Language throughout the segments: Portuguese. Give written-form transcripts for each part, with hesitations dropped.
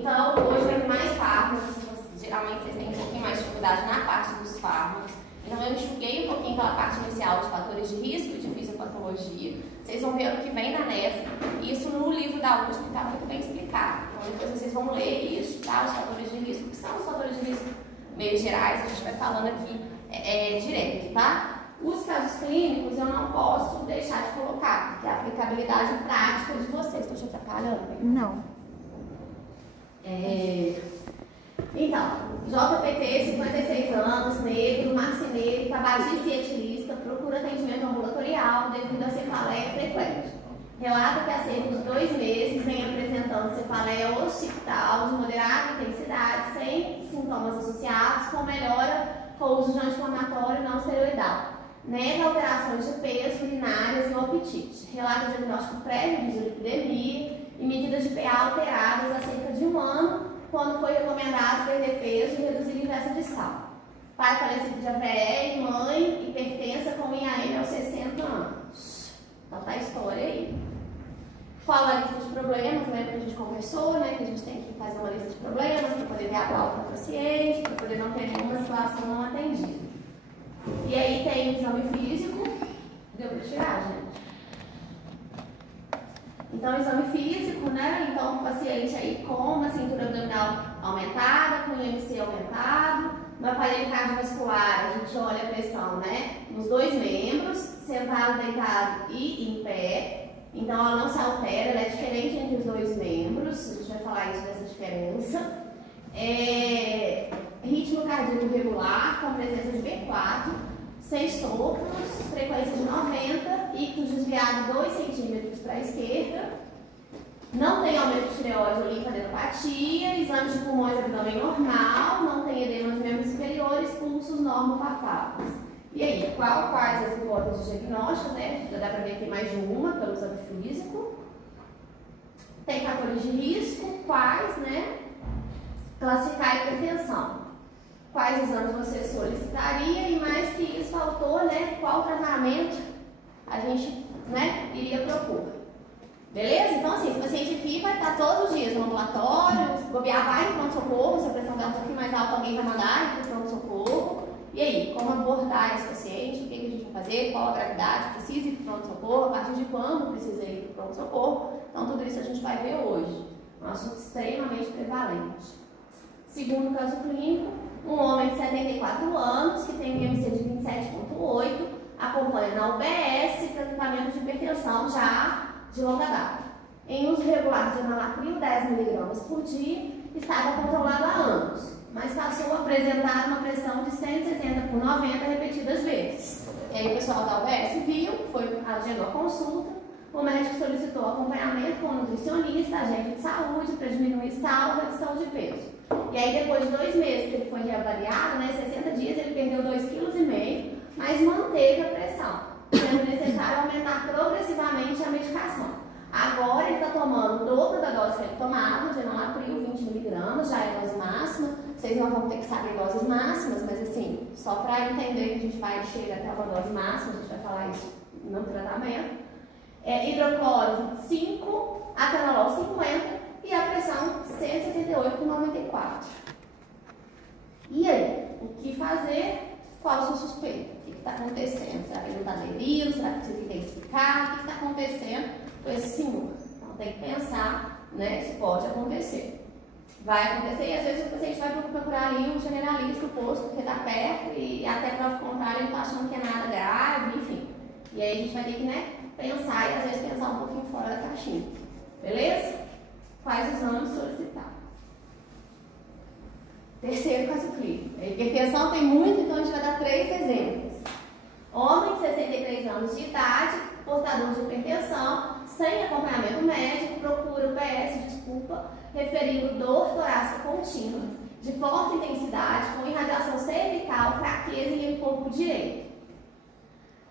Então, hoje vai ter mais fármacos, geralmente vocês têm um pouquinho mais de dificuldade na parte dos fármacos. Então, eu enxuguei um pouquinho aquela parte inicial de fatores de risco e de fisiopatologia. Vocês vão ver ano que vem na NEF. Isso no livro da USP está muito bem explicado. Então, depois vocês vão ler isso, tá? Os fatores de risco, que são os fatores de risco meio gerais, a gente vai falando aqui direto, tá? Os casos clínicos eu não posso deixar de colocar, porque é a aplicabilidade prática de vocês. Estou te atrapalhando? Não. Então, JPT, 56 anos, negro, marceneiro, tabagista e etilista, procura atendimento ambulatorial devido a cefaleia frequente. Relata que há cerca de 2 meses vem apresentando cefaleia occipital de moderada intensidade, sem sintomas associados, com melhora com o uso de anti-inflamatório não esteroidal. Nega alterações de peso, urinárias e o apetite. Relata diagnóstico prévio de dislipidemia e medidas de PA alteradas há cerca de 1 ano, quando foi recomendado perder peso e reduzir ingesta de sal. Pai falecido de AVE e mãe hipertensa com IAM aos 60 anos. Então tá a história aí. Qual a lista de problemas, né, que a gente conversou, né, que a gente tem que fazer uma lista de problemas para poder ver a qual para o paciente, para poder não ter nenhuma situação não atendida. E aí tem o exame físico, deu para tirar, gente? Então, exame físico, né? Então, o paciente aí com uma cintura abdominal aumentada, com o IMC aumentado, no aparelho cardiovascular, a gente olha a pressão, né? Nos 2 membros, sentado, deitado e em pé. Então, ela não se altera, ela é diferente entre os 2 membros, a gente vai falar isso dessa diferença. Ritmo cardíaco regular, com presença de B4, 6 sopros, frequência de 90, ictus desviado 2 centímetros para a esquerda, não tem aumento de tireoide ou linfadenopatia, exame de pulmões e abdômen normal, não tem edema nos membros superiores, pulsos normopalpáveis. E aí, quais as hipóteses diagnósticas, né? Já dá para ver que tem mais de uma pelo exame físico. Tem fatores de risco, quais, né? Classificar a hipertensão. Quais exames você solicitaria e mais que isso faltou, né? Qual tratamento a gente, né, iria propor. Beleza? Então, assim, esse paciente aqui vai estar todos os dias no ambulatório, se bobear, vai no pronto-socorro, se a pressão der um pouquinho mais alta, alguém vai mandar para o pronto-socorro. E aí, como abordar esse paciente, o que a gente vai fazer, qual a gravidade, precisa ir para o pronto-socorro, a partir de quando precisa ir para o pronto-socorro. Então, tudo isso a gente vai ver hoje. Um assunto extremamente prevalente. Segundo caso clínico, um homem de 74 anos, que tem um IMC de 27,8, acompanha na UBS tratamento de hipertensão já de longa data. Em uso regular de enalapril, 10 mg por dia, estava controlado há anos, mas passou a apresentar uma pressão de 160 por 90 repetidas vezes. E aí o pessoal da UBS viu, agendou a consulta, o médico solicitou acompanhamento com o nutricionista, agente de saúde, para diminuir sal e redução de peso. E aí depois de 2 meses que ele foi reavaliado, né, 60 dias, ele perdeu 2,5 kg, mas manteve a pressão, sendo necessário aumentar progressivamente a medicação. Agora ele está tomando o dobro da dose que ele tomava, de enalapril, 20 mg, já é a dose máxima. Vocês não vão ter que saber doses máximas, mas assim, só para entender que a gente vai chegar até uma dose máxima, a gente vai falar isso no tratamento. Hidrocloro 5, atenolol 50 e a pressão 168 por 94. E aí, o que fazer? Qual a sua suspeita? O que está acontecendo? Será que ele não está delírio? Será que você tem que explicar? O que está acontecendo com esse senhor? Então tem que pensar, né, se pode acontecer. Vai acontecer e às vezes o paciente vai procurar ali um generalista, o posto, porque está perto e até para o contrário ele está achando que é nada grave, enfim. E aí a gente vai ter que, né, pensar e às vezes pensar um pouquinho fora da caixinha. Beleza? Quais exames solicitar? Terceiro caso clínico. A hipertensão tem muito, então a gente vai dar 3 exemplos. Homem de 63 anos de idade, portador de hipertensão, sem acompanhamento médico, procura o PS, referindo dor torácica contínua, de forte intensidade, com irradiação cervical, fraqueza em corpo direito.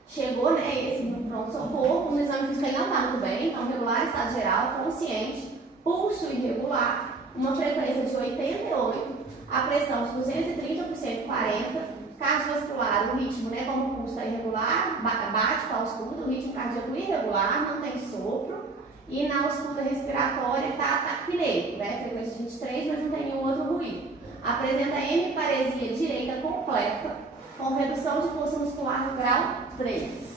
Chegou, né, esse no pronto-socorro, no exame físico ele não está muito bem, então regular, estado geral, consciente, pulso irregular, uma frequência de 88, a pressão de 230 por 140, cardiovascular, o ritmo, né, como o pulso é irregular, bate com a ausculta, o ritmo cardíaco irregular, não tem sopro, e na ausculta respiratória está taquipneico, né, frequência de 23 apresenta hemiparesia direita completa, com redução de força muscular no grau 3.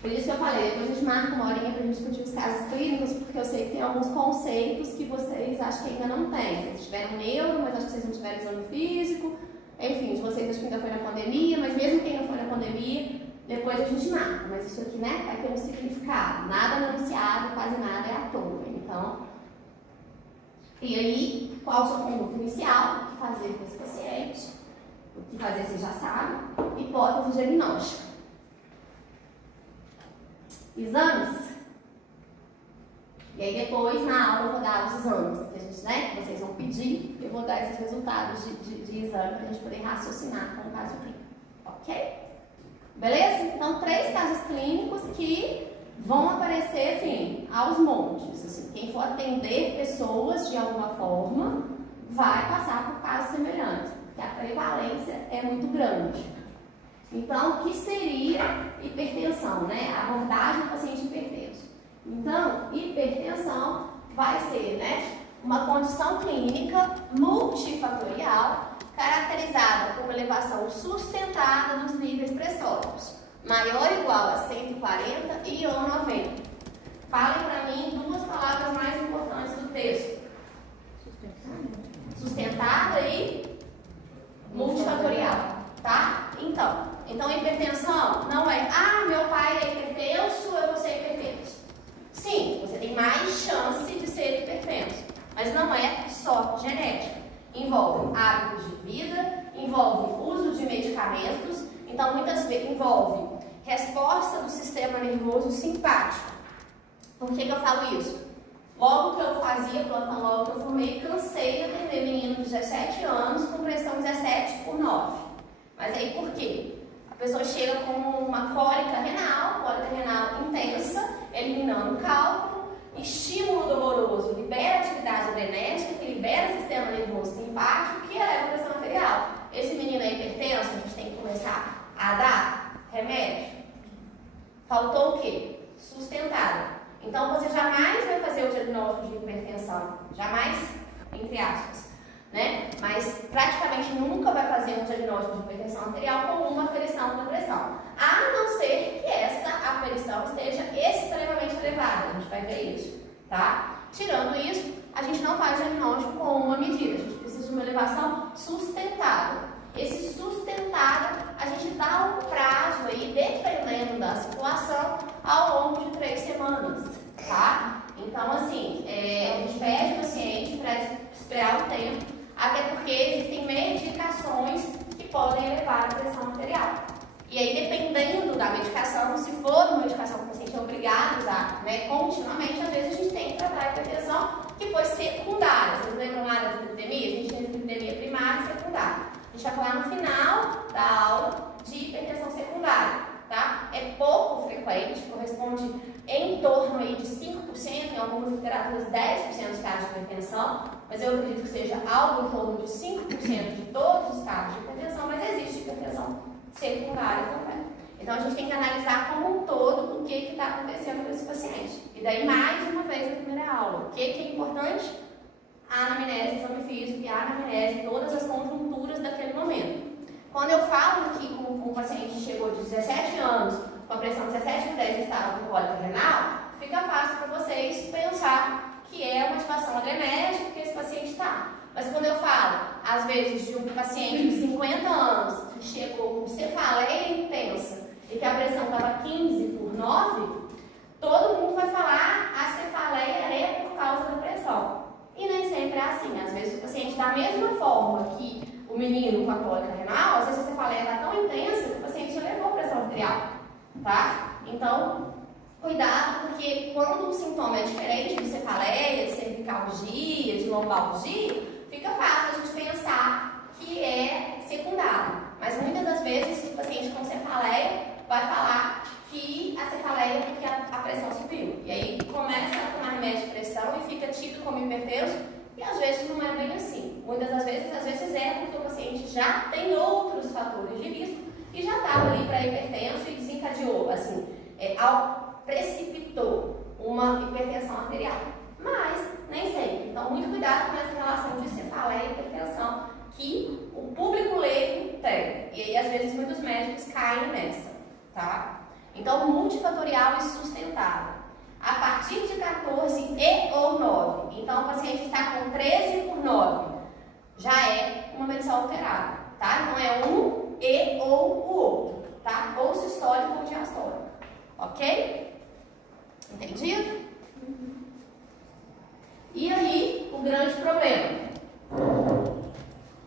Por isso que eu falei, depois a gente marca uma horinha para a gente discutir os casos clínicos, porque eu sei que tem alguns conceitos que vocês acham que ainda não têm. Vocês tiveram neuro, mas acho que vocês não tiveram exame físico. Enfim, de vocês acho que ainda foi na pandemia, mas mesmo quem não foi na pandemia, depois a gente marca. Mas isso aqui, né, vai ter um significado. Nada anunciado, quase nada é à toa. Então, e aí, qual a sua conduta inicial? O que fazer com esse paciente? O que fazer você já sabe. Hipótese diagnóstica. Exames. E aí depois na aula eu vou dar os exames que a gente, né, que vocês vão pedir, eu vou dar esses resultados de exame para a gente poder raciocinar com o caso clínico, ok? Beleza? Então 3 casos clínicos que vão aparecer assim, aos montes. Assim, quem for atender pessoas de alguma forma vai passar por casos semelhantes, porque a prevalência é muito grande. Então, o que seria hipertensão, né? A abordagem do paciente hipertenso. Então, hipertensão vai ser, né, uma condição clínica multifatorial caracterizada por uma elevação sustentada dos níveis pressóricos, maior ou igual a 140 e ou 90. Falem para mim 2 palavras mais importantes do texto. Sustentada e multifatorial, tá? Então a hipertensão não é, meu pai é hipertenso, eu vou ser hipertenso. Sim, você tem mais chance de ser hipertenso, mas não é só genética. Envolve hábitos de vida, envolve uso de medicamentos, então muitas vezes envolve resposta do sistema nervoso simpático. Por que eu falo isso? Logo que eu fazia plantão, logo que eu formei, cansei de atender menino de 17 anos com pressão 17/9. Mas aí por quê? A pessoa chega com uma cólica renal intensa, eliminando o cálculo, estímulo doloroso, libera atividade adrenética, que libera o sistema nervoso simpático, que eleva a pressão arterial. Esse menino é hipertenso, a gente tem que começar a dar remédio. Faltou o quê? Sustentada. Então você jamais vai fazer o diagnóstico de hipertensão, jamais, entre aspas, né? Mas praticamente nunca vai fazer um diagnóstico de hipertensão arterial com uma aferição da pressão, a não ser que essa aferição esteja extremamente elevada, a gente vai ver isso, tá? Tirando isso, a gente não faz diagnóstico com uma medida, a gente precisa de uma elevação sustentada. Esse sustentada, a gente dá um prazo aí, dependendo da situação, ao longo de 3 semanas, tá? Então, assim, a gente pede o paciente para esperar o tempo, até porque existem medicações que podem elevar a pressão arterial. E aí, dependendo da medicação, se for uma medicação que o paciente é obrigado a usar, né, continuamente, às vezes a gente tem que tratar a hipertensão que foi secundária. Vocês lembram lá da dislipidemia? A gente tem dislipidemia primária e secundária. A gente vai falar no final da aula de hipertensão secundária, tá? É pouco frequente, corresponde em torno aí de 5%, em algumas literaturas 10% dos casos de hipertensão, mas eu acredito que seja algo em torno de 5% de todos os casos de hipertensão, mas existe hipertensão secundária também. Então a gente tem que analisar como um todo o que está acontecendo com esse paciente. E daí, mais uma vez na primeira aula, o que é importante? A anamnese, exame físico e a anamnese, todas as conjunturas daquele momento. Quando eu falo que um paciente chegou de 17 anos, com a pressão 17/10 e estava com cólica renal, fica fácil para vocês pensar que é uma ativação adrenérgica que esse paciente está. Mas quando eu falo, às vezes, de um paciente de 50 anos que chegou com cefaleia intensa e que a pressão estava 15/9, todo mundo vai falar a cefaleia é por causa da pressão. E nem sempre é assim. Às vezes o paciente, da mesma forma que o menino com a cólica renal, às vezes a cefaleia está tão intensa que o paciente elevou a pressão arterial, tá? Então, cuidado, porque quando o sintoma é diferente de cefaleia, de cervicalgia, de lombalgia, fica fácil a gente pensar que é secundário. Mas muitas das vezes o paciente com cefaleia vai falar que a cefaleia é porque a pressão subiu. E aí começa a tomar remédio de pressão e fica tido como hipertenso, e às vezes não é bem assim. Muitas das vezes, é porque o paciente já tem outros fatores de risco e já estava ali para hipertenso e desencadeou, assim, precipitou uma hipertensão arterial. Mas nem sempre. Então, muito cuidado com essa relação de cefaleia e hipertensão. já é uma medição alterada, tá? Então é um e ou o outro, tá? Ou sistólico ou diastólico, ok? Entendido? E aí, o grande problema.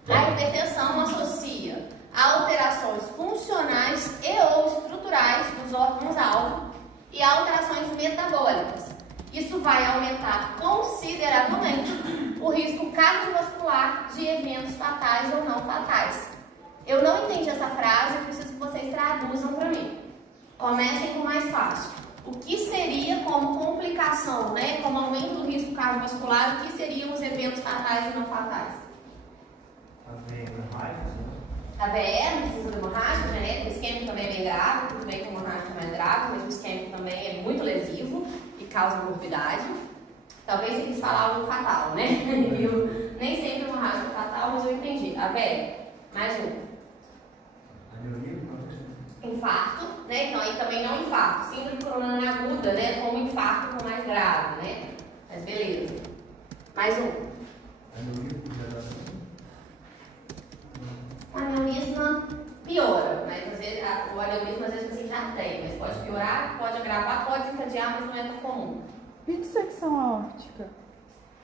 A hipertensão associa a alterações funcionais e ou estruturais dos órgãos-alvo e alterações metabólicas. Isso vai aumentar consideravelmente o risco cardiovascular de eventos fatais ou não fatais. Eu não entendi essa frase, preciso que vocês traduzam para mim. Comecem com o mais fácil. O que seria como complicação, né, como aumento do risco cardiovascular, o que seriam os eventos fatais e não fatais? AVE, não precisa de hemorrágica, né? O isquêmico também é bem grave, tudo bem que a hemorrágica é mais grave, mas o isquêmico também é muito lesivo e causa morbidade. Talvez você quis falar algo fatal, né? Eu nem sempre hemorrágica é fatal, mas eu entendi. AVE, mais um. Infarto, né? Então aí também não infarto, síndrome coronariana aguda, né? Como infarto com mais grave, né? Mas beleza. Mais um. O aneurisma piora, mas às vezes, o aneurisma às vezes você já tem, mas pode piorar, pode agravar, pode desencadear, mas não é tão comum. Dissecção aórtica.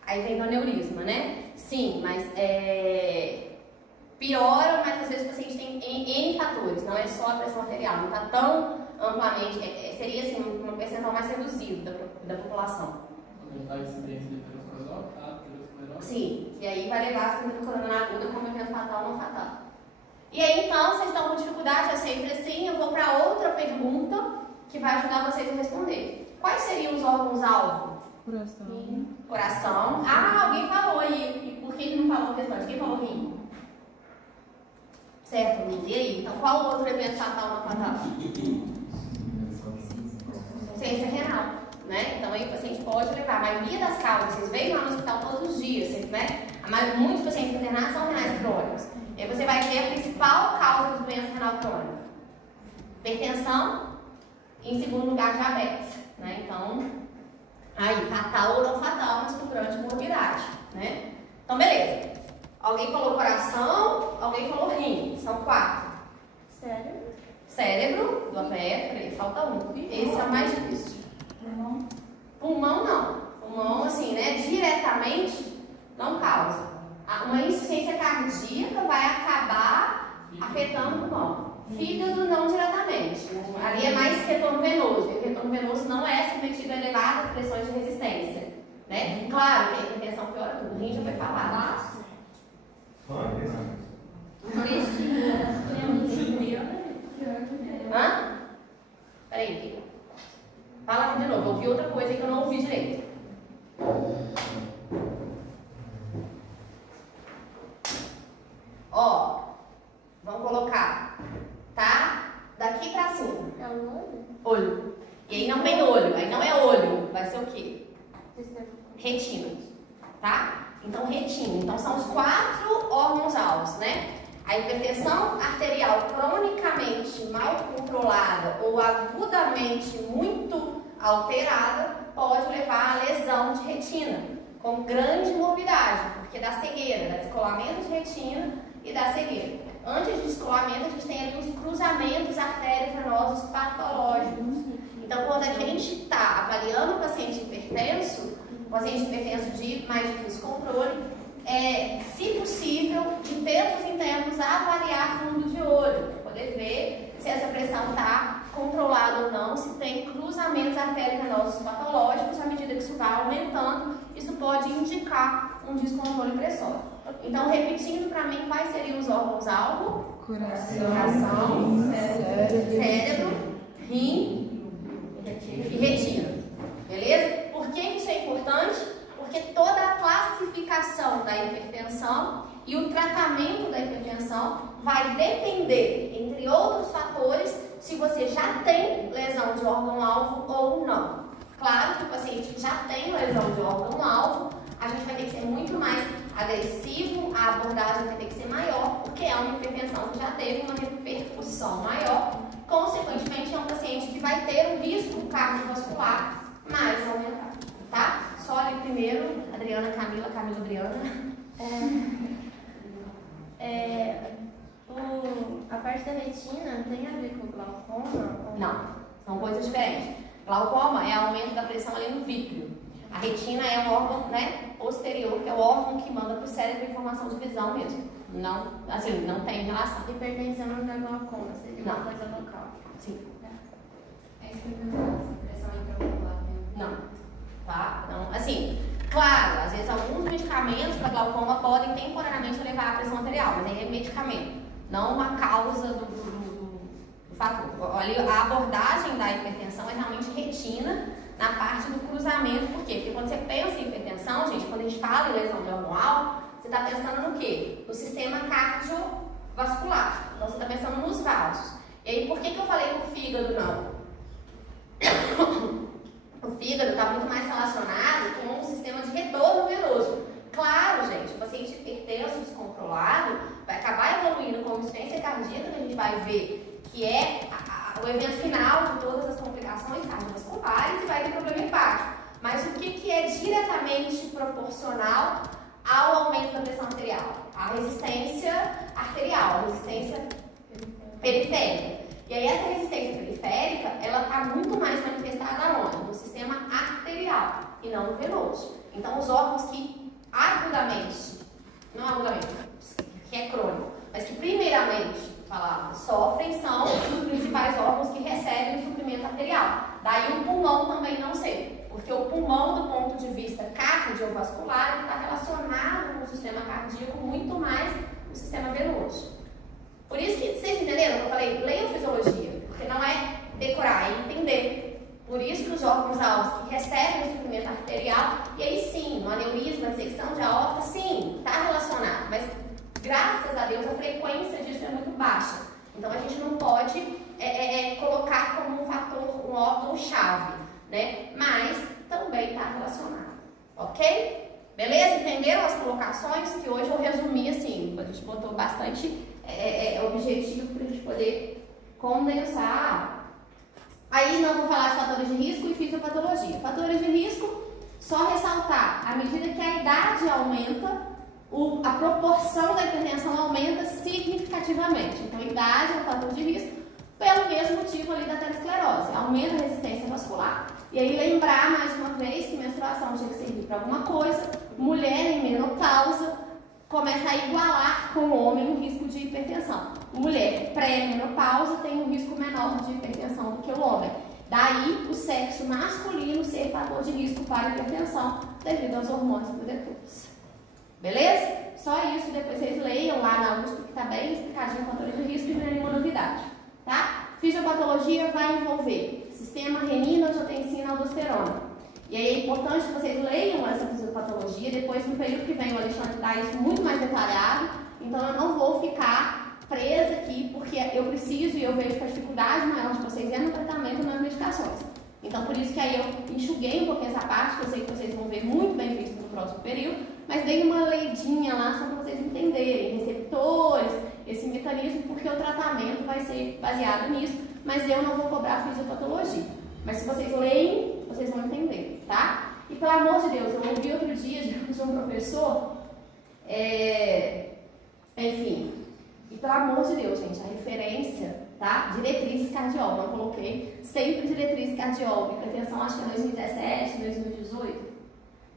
Aí vem o aneurisma, né? Sim, mas piora, mas às vezes o paciente tem N fatores, não é só a pressão arterial, não está tão amplamente, seria assim, um percentual mais reduzido da população. Aumentar a incidência de aterosclerose, aterosclerose? Sim, e aí vai levar a síndrome coronariana aguda como evento fatal ou não fatal. E aí então, vocês estão com dificuldade, é sempre assim, eu vou para outra pergunta que vai ajudar vocês a responder. Quais seriam os órgãos-alvo? Coração. Rim. Coração. Ah, alguém falou aí. E por que ele não falou o restante? Quem falou rim? Certo, rim. E aí? Então, qual o outro evento fatal ou não fatal? Insuficiência renal, né? Então, aí o paciente pode levar. A maioria das causas, vocês veem lá no hospital todos os dias, né? Muitos pacientes internados são renais crônicos. E aí você vai ter a principal causa de doença renal crônica. Hipertensão e, em segundo lugar, diabetes, né? Então, aí, fatal ou não fatal, mas com grande morbidade, né? Então, beleza. Alguém falou coração, alguém falou rim. São 4. Cérebro. Cérebro, do AVE, peraí, falta um. Esse é o mais difícil. Pulmão. Pulmão, não. Pulmão, assim, né, diretamente, não causa. Uma insuficiência cardíaca vai acabar afetando o pulmão. Fígado, não diretamente. Ali é mais retorno venoso. E o retorno venoso não é submetido a elevadas pressões de resistência, né? Claro que a hipertensão piora tudo. O rim já foi falado. Hã? Peraí. Fala aqui de novo. Eu ouvi outra coisa que eu não ouvi direito. Ó, vamos colocar, tá? Daqui pra cima. É o olho? Olho. E aí não tem olho, aí não é olho. Vai ser o quê? Retina, tá? Então, retina. Então, são os 4 órgãos-alvos, né? A hipertensão arterial cronicamente mal controlada ou agudamente muito alterada pode levar à lesão de retina, com grande morbidade, porque dá cegueira, dá descolamento de retina e dá cegueira. Antes de descolamento, a gente tem ali os cruzamentos arteriovenosos patológicos. Então, quando a gente está avaliando o paciente hipertenso, o paciente hipertenso de mais difícil controle, se possível, de tempos em tempos, avaliar fundo de olho, para poder ver se essa pressão está controlada ou não, se tem cruzamentos arteriovenosos patológicos. À medida que isso vai aumentando, isso pode indicar um descontrole pressório. Então, repetindo para mim, quais seriam os órgãos-alvo? Coração, cérebro, rim e retina. Beleza? Por que isso é importante? Porque toda a classificação da hipertensão e o tratamento da hipertensão vai depender, entre outros fatores, se você já tem lesão de órgão-alvo ou não. Claro que o paciente já tem lesão de órgão-alvo, a gente vai ter que ser muito mais agressivo, a abordagem vai ter que ser maior, porque é uma hipertensão que já teve uma repercussão maior. Consequentemente, é um paciente que vai ter um risco cardiovascular mais aumentado, tá? Só ali primeiro, Adriana, Camila, Adriana. A parte da retina tem a ver com o glaucoma? Não, são coisas diferentes. Glaucoma é aumento da pressão ali no vítreo. A retina é um órgão, né, posterior, que é o órgão que manda para o cérebro a informação de visão mesmo. Não, assim, não tem relação. Hipertensão não é glaucoma, seria uma coisa local. Sim. É isso que eu pergunto, pressão intraocular. Não, tá? Não, assim, claro, às vezes alguns medicamentos para glaucoma podem temporariamente elevar a pressão arterial, mas aí é medicamento, não uma causa do fator. Olha, a abordagem da hipertensão é realmente retina na parte do cruzamento. Por quê? Porque quando você pensa em hipertensão, gente, quando a gente fala em lesão neuronal, você está pensando no quê? No sistema cardiovascular. Então você está pensando nos vasos. E aí, por que eu falei que o fígado não? O fígado está muito mais relacionado com o sistema de retorno venoso. Claro, gente, o paciente hipertenso descontrolado vai acabar evoluindo com insuficiência cardíaca, que a gente vai ver que é o evento final de todas as complicações cardiovasculares, e vai ter problema hepático. Mas o que é diretamente proporcional ao aumento da pressão arterial? A resistência arterial, a resistência periférica. E aí essa resistência periférica, ela está muito mais manifestada onde? No sistema arterial e não no venoso. Então os órgãos que agudamente, não agudamente, que é crônico, mas que primeiramente sofrem são os principais órgãos que recebem o suprimento arterial. Daí o pulmão também não ser, porque o pulmão, do ponto de vista cardiovascular, está relacionado com o sistema cardíaco muito mais no sistema venoso. Por isso que, vocês entenderam que eu falei, leiam fisiologia, porque não é decorar, é entender. Por isso que os órgãos altos que recebem o suprimento arterial, e aí sim, no aneurisma, dissecção de aorta, sim, está relacionado, mas graças a Deus a frequência disso é muito baixa. Então a gente não pode colocar como um fator, um órgão-chave, né? Mas também está relacionado, ok? Beleza? Entenderam as colocações? Que hoje eu resumi assim, a gente botou bastante objetivo para a gente poder condensar. Aí nós vamos falar de fatores de risco e fisiopatologia. Fatores de risco, só ressaltar, à medida que a idade aumenta, a proporção da hipertensão aumenta significativamente. Então, a idade é um fator de risco, pelo mesmo motivo ali da aterosclerose. Aumenta a resistência vascular. E aí, lembrar mais uma vez que menstruação tinha que servir para alguma coisa. Mulher em menopausa começa a igualar com o homem o risco de hipertensão. Mulher pré-menopausa tem um risco menor de hipertensão do que o homem. Daí, o sexo masculino ser fator de risco para hipertensão devido aos hormônios protetores. Beleza? Só isso, depois vocês leiam lá na USP, que está bem explicadinho fatores de risco e não é nenhuma novidade, tá? Fisiopatologia vai envolver sistema renina, angiotensina, aldosterona. E aí é importante que vocês leiam essa fisiopatologia, depois no período que vem o Alexandre dá isso muito mais detalhado, então eu não vou ficar presa aqui, porque eu preciso e eu vejo que a dificuldade maior de vocês é no tratamento e nas medicações. Então por isso que aí eu enxuguei um pouquinho essa parte, que eu sei que vocês vão ver muito bem visto no próximo período, mas dei uma leidinha lá só para vocês entenderem, receptores, esse mecanismo, porque o tratamento vai ser baseado nisso, mas eu não vou cobrar fisiopatologia. Mas se vocês leem, vocês vão entender, tá? E pelo amor de Deus, eu ouvi outro dia de um professor, enfim, e pelo amor de Deus, gente, a referência, tá? Diretrizes cardiol, não coloquei sempre diretrizes cardiol, hipertensão acho que é 2017, 2018.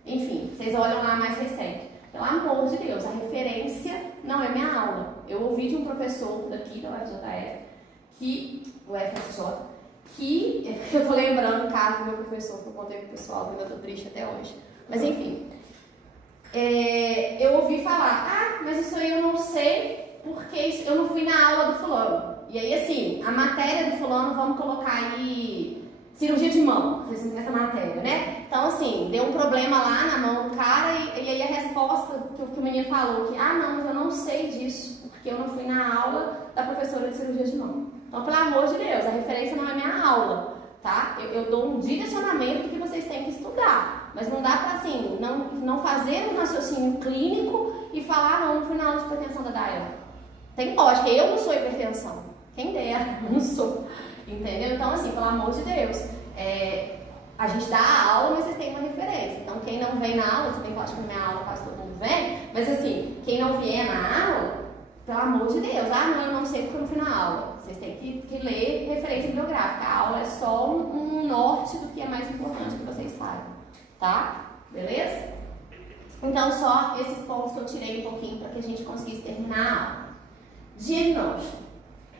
Enfim, vocês olham lá mais recente. Pelo amor de Deus, a referência não é minha aula. Eu ouvi de um professor daqui da UFJF, que eu tô lembrando o caso do meu professor, que eu contei pro pessoal, que eu tô triste até hoje. Mas enfim, eu ouvi falar, mas isso aí eu não sei, porque eu não fui na aula do fulano. E aí assim, a matéria do fulano, vamos colocar aí cirurgia de mão, nessa matéria, né? Então, assim, deu um problema lá na mão do cara e aí a resposta que o menino falou, que, não, mas eu não sei disso, porque eu não fui na aula da professora de cirurgia de mão. Então, pelo amor de Deus, a referência não é minha aula, tá? Eu dou um direcionamento que vocês têm que estudar, mas não dá pra, assim, não fazer um raciocínio clínico e falar, não fui na aula de hipertensão da Dayana. Tem lógica, eu não sou hipertensão, quem dera, não sou. Entendeu? Então, assim, pelo amor de Deus, a gente dá a aula, mas vocês têm uma referência. Então, quem não vem na aula, se bem que eu acho que na minha aula quase todo mundo vem, mas assim, quem não vier na aula, Pelo amor de Deus, não, eu não sei porque eu não fui na aula. Vocês têm que ler referência bibliográfica. A aula é só um norte do que é mais importante que vocês saibam, tá? Beleza? Então, só esses pontos que eu tirei um pouquinho para que a gente conseguisse terminar a aula. Diagnóstico.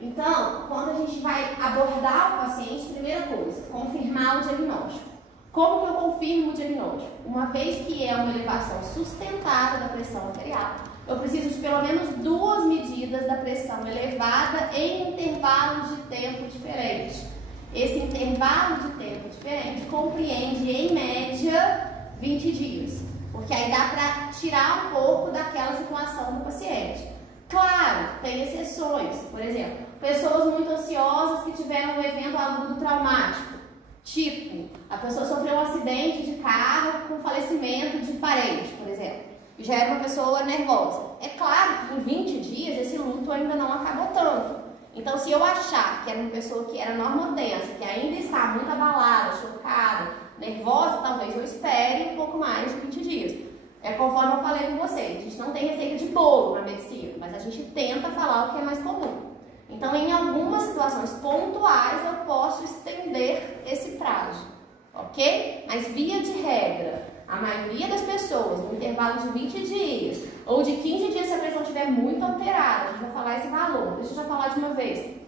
Então, quando a gente vai abordar o paciente, primeira coisa, confirmar o diagnóstico. Como que eu confirmo o diagnóstico? Uma vez que é uma elevação sustentada da pressão arterial, eu preciso de pelo menos 2 medidas da pressão elevada em intervalos de tempo diferentes. Esse intervalo de tempo diferente compreende, em média, 20 dias. Porque aí dá para tirar um pouco daquela situação do paciente. Claro, tem exceções. Por exemplo, pessoas muito ansiosas que tiveram um evento agudo traumático. Tipo, a pessoa sofreu um acidente de carro com falecimento de parente, por exemplo. E já era uma pessoa nervosa. É claro que em 20 dias esse luto ainda não acabou tanto. Então, se eu achar que era uma pessoa que era normotensa, que ainda está muito abalada, chocada, nervosa, talvez eu espere um pouco mais de 20 dias. É conforme eu falei com vocês, a gente não tem receita de bolo na medicina, mas a gente tenta falar o que é mais comum. Então, em algumas situações pontuais, eu posso estender esse prazo, ok? Mas, via de regra, a maioria das pessoas, no intervalo de 20 dias, ou de 15 dias se a pressão estiver muito alterada, a gente vai falar esse valor, deixa eu já falar de uma vez.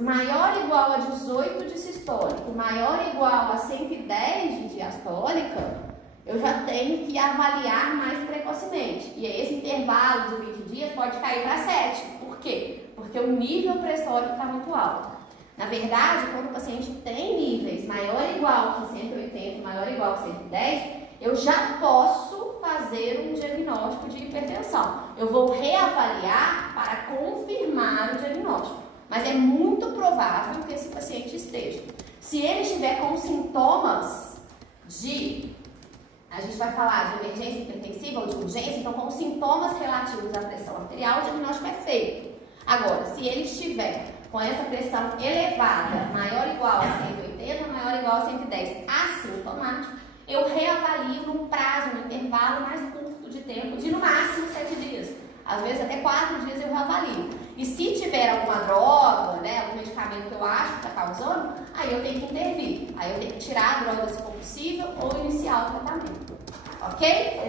Maior ou igual a 18 de sistólica, maior ou igual a 110 de diastólica, eu já tenho que avaliar mais precocemente. E esse intervalo de 20 dias pode cair para 7. Por quê? Porque o nível pressórico está muito alto. Na verdade, quando o paciente tem níveis maior ou igual que 180, maior ou igual que 110, eu já posso fazer um diagnóstico de hipertensão. Eu vou reavaliar para confirmar o diagnóstico. Mas é muito provável que esse paciente esteja. Se ele estiver com sintomas de... A gente vai falar de emergência hipertensiva ou de urgência, então com sintomas relativos à pressão arterial, o diagnóstico é feito. Agora, se ele estiver com essa pressão elevada, maior ou igual a 180, maior ou igual a 110, assintomático, eu reavalio num prazo, num intervalo mais curto de tempo, de no máximo 7 dias. Às vezes até 4 dias eu reavalio. E se tiver alguma droga, né, algum medicamento que eu acho que está causando, aí eu tenho que intervir. Aí eu tenho que tirar a droga se for possível ou iniciar o tratamento. Ok?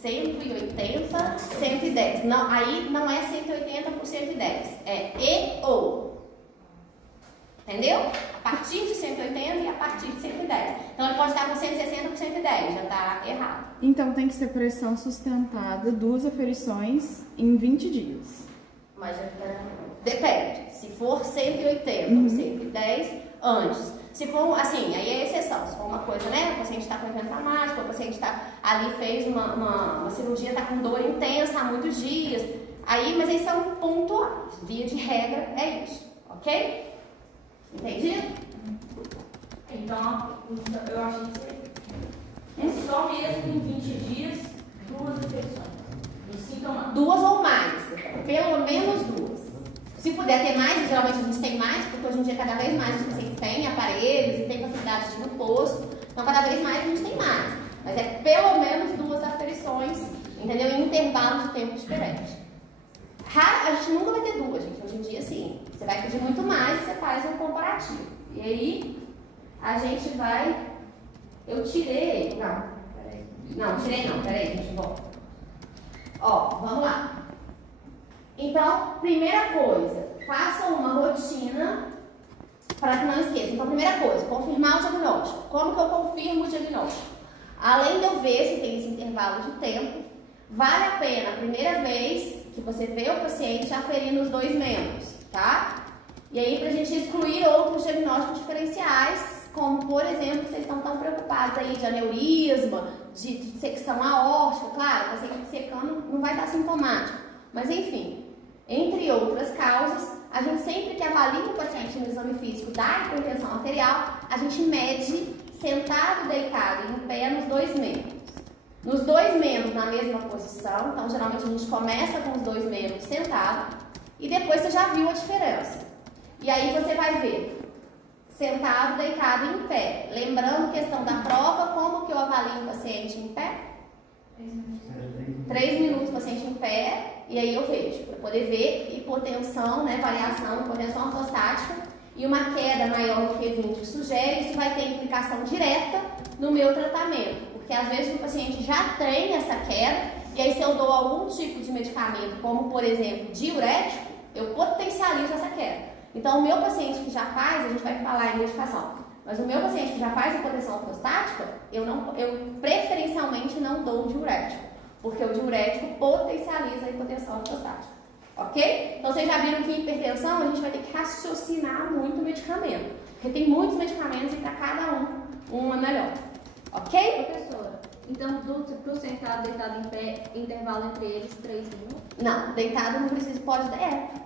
180, 110. Não, aí não é 180 por 110. É e ou. Entendeu? A partir de 180 e a partir de 110. Então ele pode estar com 160 por 110, já está errado. Então tem que ser pressão sustentada, 2 aferições em 20 dias. Mas depende. Se for 180 ou 110, antes. Se for, assim, aí é exceção. Se for uma coisa, né, o paciente está com evento traumático, o paciente está ali, fez uma cirurgia, está com dor intensa há muitos dias. Aí, mas aí são pontuais. Via de regra é isso, ok? Entendido? Então, eu achei que é só mesmo em 20 dias, 2 infecções. Os sintomas. 2 ou mais, pelo menos 2. Se puder ter mais, geralmente a gente tem mais, porque hoje em dia cada vez mais os pacientes têm aparelhos e têm facilidade de ir no posto. Então cada vez mais a gente tem mais. Mas é pelo menos 2 aferições, entendeu? Em intervalos de tempo diferentes. A gente nunca vai ter 2, gente. Hoje em dia, sim. Você vai pedir muito mais e você faz um comparativo. E aí, a gente vai... Eu tirei... Não, peraí. Não, tirei não. Peraí, gente, volta. Ó, vamos lá. Então, primeira coisa, faça uma rotina para que não esqueça. Então, primeira coisa, confirmar o diagnóstico. Como que eu confirmo o diagnóstico? Além de eu ver se tem esse intervalo de tempo, vale a pena, a primeira vez que você vê o paciente, aferindo os 2 membros, tá? E aí, pra gente excluir outros diagnósticos diferenciais, como, por exemplo, vocês estão tão preocupados aí de aneurisma, de dissecção aórtica, claro, o paciente dissecando não vai estar sintomático, mas enfim, entre outras causas, a gente sempre que avalia o paciente no exame físico da hipertensão arterial, a gente mede sentado, deitado e em pé nos 2 membros. Nos 2 membros na mesma posição, então geralmente a gente começa com os 2 membros sentados e depois você já viu a diferença. E aí você vai ver sentado, deitado e em pé. Lembrando questão da prova, como que eu avalio o paciente em pé? 3 minutos o paciente em pé, e aí eu vejo, para poder ver hipotensão, né, variação, hipotensão ortostática e uma queda maior do que 20 sugere, isso vai ter implicação direta no meu tratamento, porque às vezes o paciente já tem essa queda, e aí se eu dou algum tipo de medicamento, como por exemplo diurético, eu potencializo essa queda. Então o meu paciente que já faz, a gente vai falar em medicação, mas o meu paciente que já faz hipotensão ortostática, eu preferencialmente não dou diurético, porque o diurético potencializa a hipotensão ortostática. Ok? Então vocês já viram que em hipertensão a gente vai ter que raciocinar muito o medicamento, porque tem muitos medicamentos e para cada um é melhor. Ok? Professora, então pro sentado, deitado em pé, intervalo entre eles 3 minutos? Não, deitado não precisa, pode,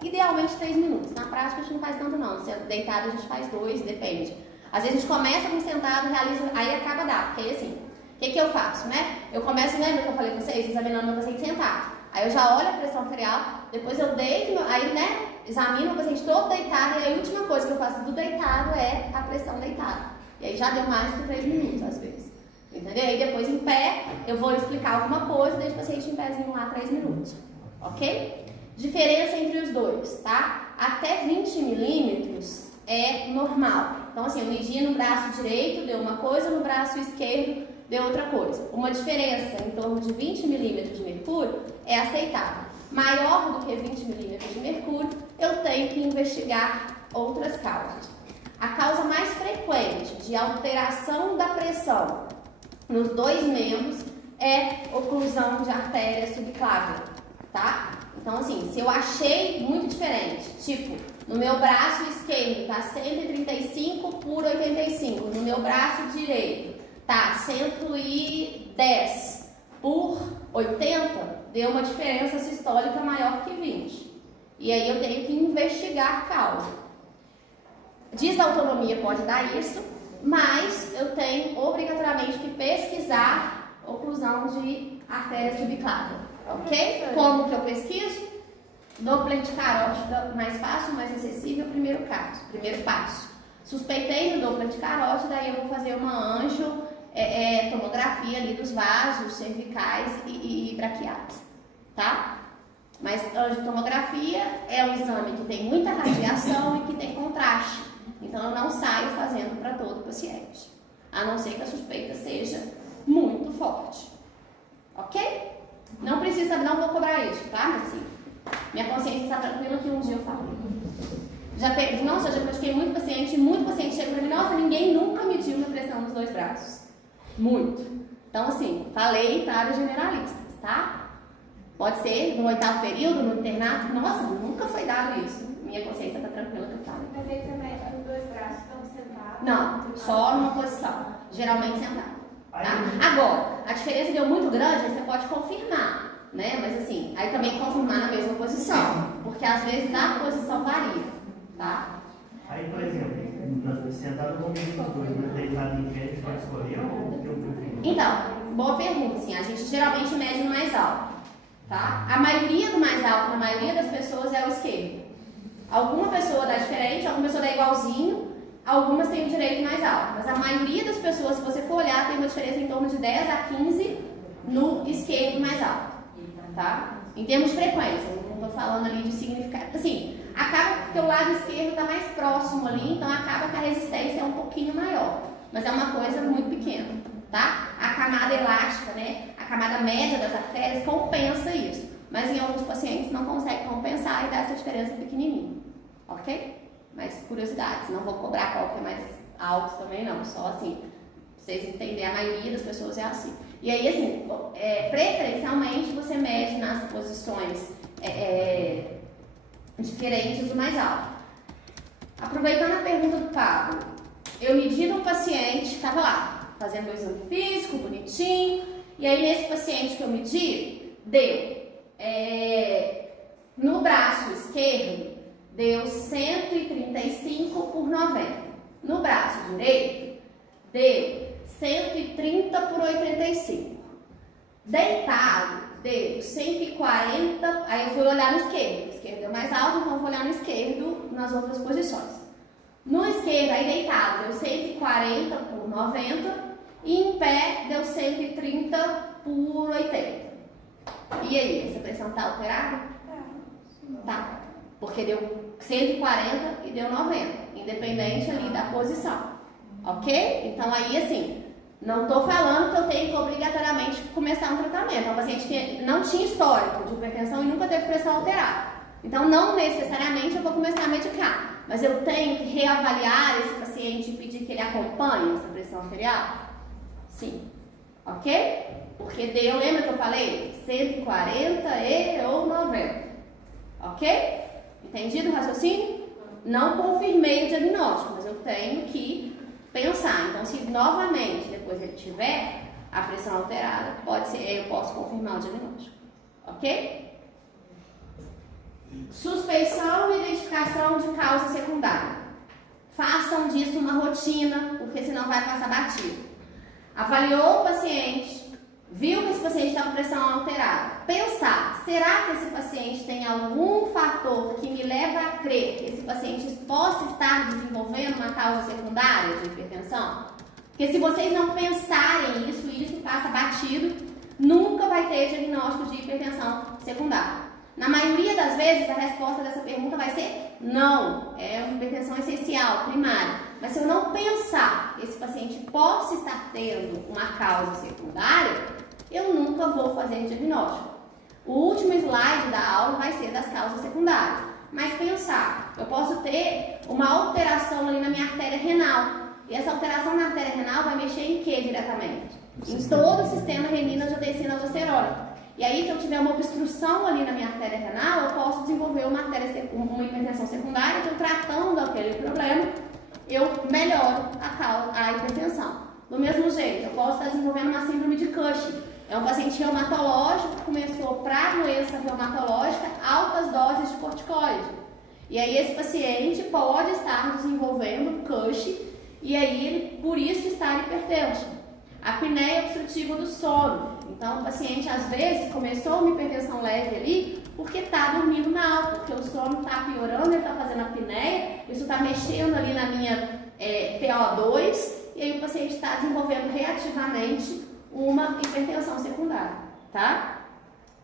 idealmente 3 minutos. Na prática a gente não faz tanto não, se é deitado a gente faz 2, depende. Às vezes a gente começa com sentado, realiza, aí acaba dar, porque aí assim, o que eu faço, né? Eu começo, lembra que eu falei com vocês, examinando meu paciente sentado. Aí eu já olho a pressão arterial, depois eu deito, aí, né, examino o paciente todo deitado, e aí a última coisa que eu faço do deitado é a pressão deitada. E aí já deu mais que 3 minutos, às vezes. Entendeu? E depois em pé, eu vou explicar alguma coisa e deixo o paciente em pézinho lá 3 minutos. Ok? Diferença entre os dois, tá? Até 20 milímetros é normal. Então, assim, eu medi no braço direito, deu uma coisa, no braço esquerdo, deu outra coisa. Uma diferença em torno de 20 milímetros de mercúrio é aceitável. Maior do que 20 milímetros de mercúrio, eu tenho que investigar outras causas. A causa mais frequente de alteração da pressão nos 2 membros é oclusão de artéria subclávia, tá? Então, assim, se eu achei muito diferente, tipo, no meu braço esquerdo tá 135 por 85, no meu braço direito tá 110 por 80, deu uma diferença sistólica maior que 20. E aí eu tenho que investigar a causa. Desautonomia pode dar isso, mas eu tenho obrigatoriamente que pesquisar oclusão de artéria subclávia, ok? Como que eu pesquiso? Doppler de carótida mais fácil, mais acessível, primeiro passo. Suspeitei no Doppler de carótida, aí eu vou fazer uma tomografia ali dos vasos cervicais e braquiais, tá? Mas angiotomografia é um exame que tem muita radiação e que tem contraste. Então eu não saio fazendo para todo paciente, a não ser que a suspeita seja muito forte. Ok? Não precisa, não vou cobrar isso, tá? Mas assim, minha consciência está tranquila que um dia eu falo. Já pratiquei muito paciente chega para mim, nossa, ninguém nunca mediu minha pressão nos 2 braços. Muito. Então assim, falei para áreas generalistas, tá? Pode ser no 8º período, no internato, nossa, nunca foi dado isso. Minha consciência está tranquila que eu falo. Mas aí você mede os 2 braços, estão sentados? Não, só numa posição, geralmente sentado. Tá? Agora, a diferença deu muito grande, aí você pode confirmar, né? Mas assim, aí também confirmar na mesma posição, porque às vezes a posição varia, tá? Aí, por exemplo, sentado com os 2, mas deitado em pé, a gente pode escolher ou eu prefiro? Então, boa pergunta, assim, a gente geralmente mede no mais alto, tá? A maioria do mais alto, na maioria das pessoas, é o esquerdo. Alguma pessoa dá diferente, alguma pessoa dá igualzinho, algumas têm o direito mais alto, mas a maioria das pessoas, se você for olhar, tem uma diferença em torno de 10 a 15 no esquerdo mais alto, tá? Em termos de frequência, não estou falando ali de significado, assim, acaba que o lado esquerdo está mais próximo ali, então acaba que a resistência é um pouquinho maior, mas é uma coisa muito pequena, tá? A camada elástica, né, a camada média das artérias compensa isso, mas em alguns pacientes não consegue compensar e dá essa diferença pequenininha, ok? Mas curiosidades, não vou cobrar qual que é mais alto também não, só assim, pra vocês entenderem, a maioria das pessoas é assim. E aí, assim, preferencialmente você mede nas posições diferentes do mais alto. Aproveitando a pergunta do Pablo, eu medi no paciente, estava lá, fazendo o exame físico, bonitinho, e aí nesse paciente que eu medi, deu, no braço esquerdo, deu 135 por 90. No braço direito, deu 130 por 85. Deitado, deu 140, aí eu fui olhar no esquerdo. O esquerdo deu mais alto, então eu vou olhar no esquerdo nas outras posições. No esquerdo, aí deitado, deu 140 por 90. E em pé, deu 130 por 80. E aí, essa pressão está alterada? Tá. Porque deu 140 e deu 90, independente ali da posição. Ok? Então aí, assim, não estou falando que eu tenho que obrigatoriamente começar um tratamento. É um paciente que não tinha histórico de hipertensão e nunca teve pressão alterada. Então, não necessariamente eu vou começar a medicar. Mas eu tenho que reavaliar esse paciente e pedir que ele acompanhe essa pressão arterial? Sim. Ok? Porque deu, lembra que eu falei? 140 ou 90. Ok? Entendido o raciocínio? Não confirmei o diagnóstico, mas eu tenho que pensar. Então, se novamente depois ele tiver a pressão alterada, pode ser, eu posso confirmar o diagnóstico. Ok? Suspeição e identificação de causa secundária. Façam disso uma rotina, porque senão vai passar batido. Avaliou o paciente, viu que esse paciente está com pressão alterada. Pensar, será que esse paciente tem algum fator que me leva a crer que esse paciente possa estar desenvolvendo uma causa secundária de hipertensão? Porque se vocês não pensarem isso passa batido, nunca vai ter diagnóstico de hipertensão secundária. Na maioria das vezes, a resposta dessa pergunta vai ser não, é uma hipertensão essencial, primária. Mas se eu não pensar que esse paciente possa estar tendo uma causa secundária, eu nunca vou fazer diagnóstico. O último slide da aula vai ser das causas secundárias. Mas pensar, eu posso ter uma alteração ali na minha artéria renal. E essa alteração na artéria renal vai mexer em que diretamente? Em todo o sistema renina-angiotensina-aldosterona. E aí, se eu tiver uma obstrução ali na minha artéria renal, eu posso desenvolver uma hipertensão secundária, então tratando aquele problema, eu melhoro a hipertensão. Do mesmo jeito, eu posso estar desenvolvendo uma síndrome de Cushing. É um paciente reumatológico que começou para doença reumatológica altas doses de corticoide. E aí esse paciente pode estar desenvolvendo Cushing e aí ele, por isso, estar hipertenso. Apneia obstrutiva do sono. Então, o paciente, às vezes, começou uma hipertensão leve ali porque está dormindo mal, porque o sono está piorando, ele está fazendo apneia, isso está mexendo ali na minha PO2, e aí o paciente está desenvolvendo reativamente uma hipertensão secundária, tá?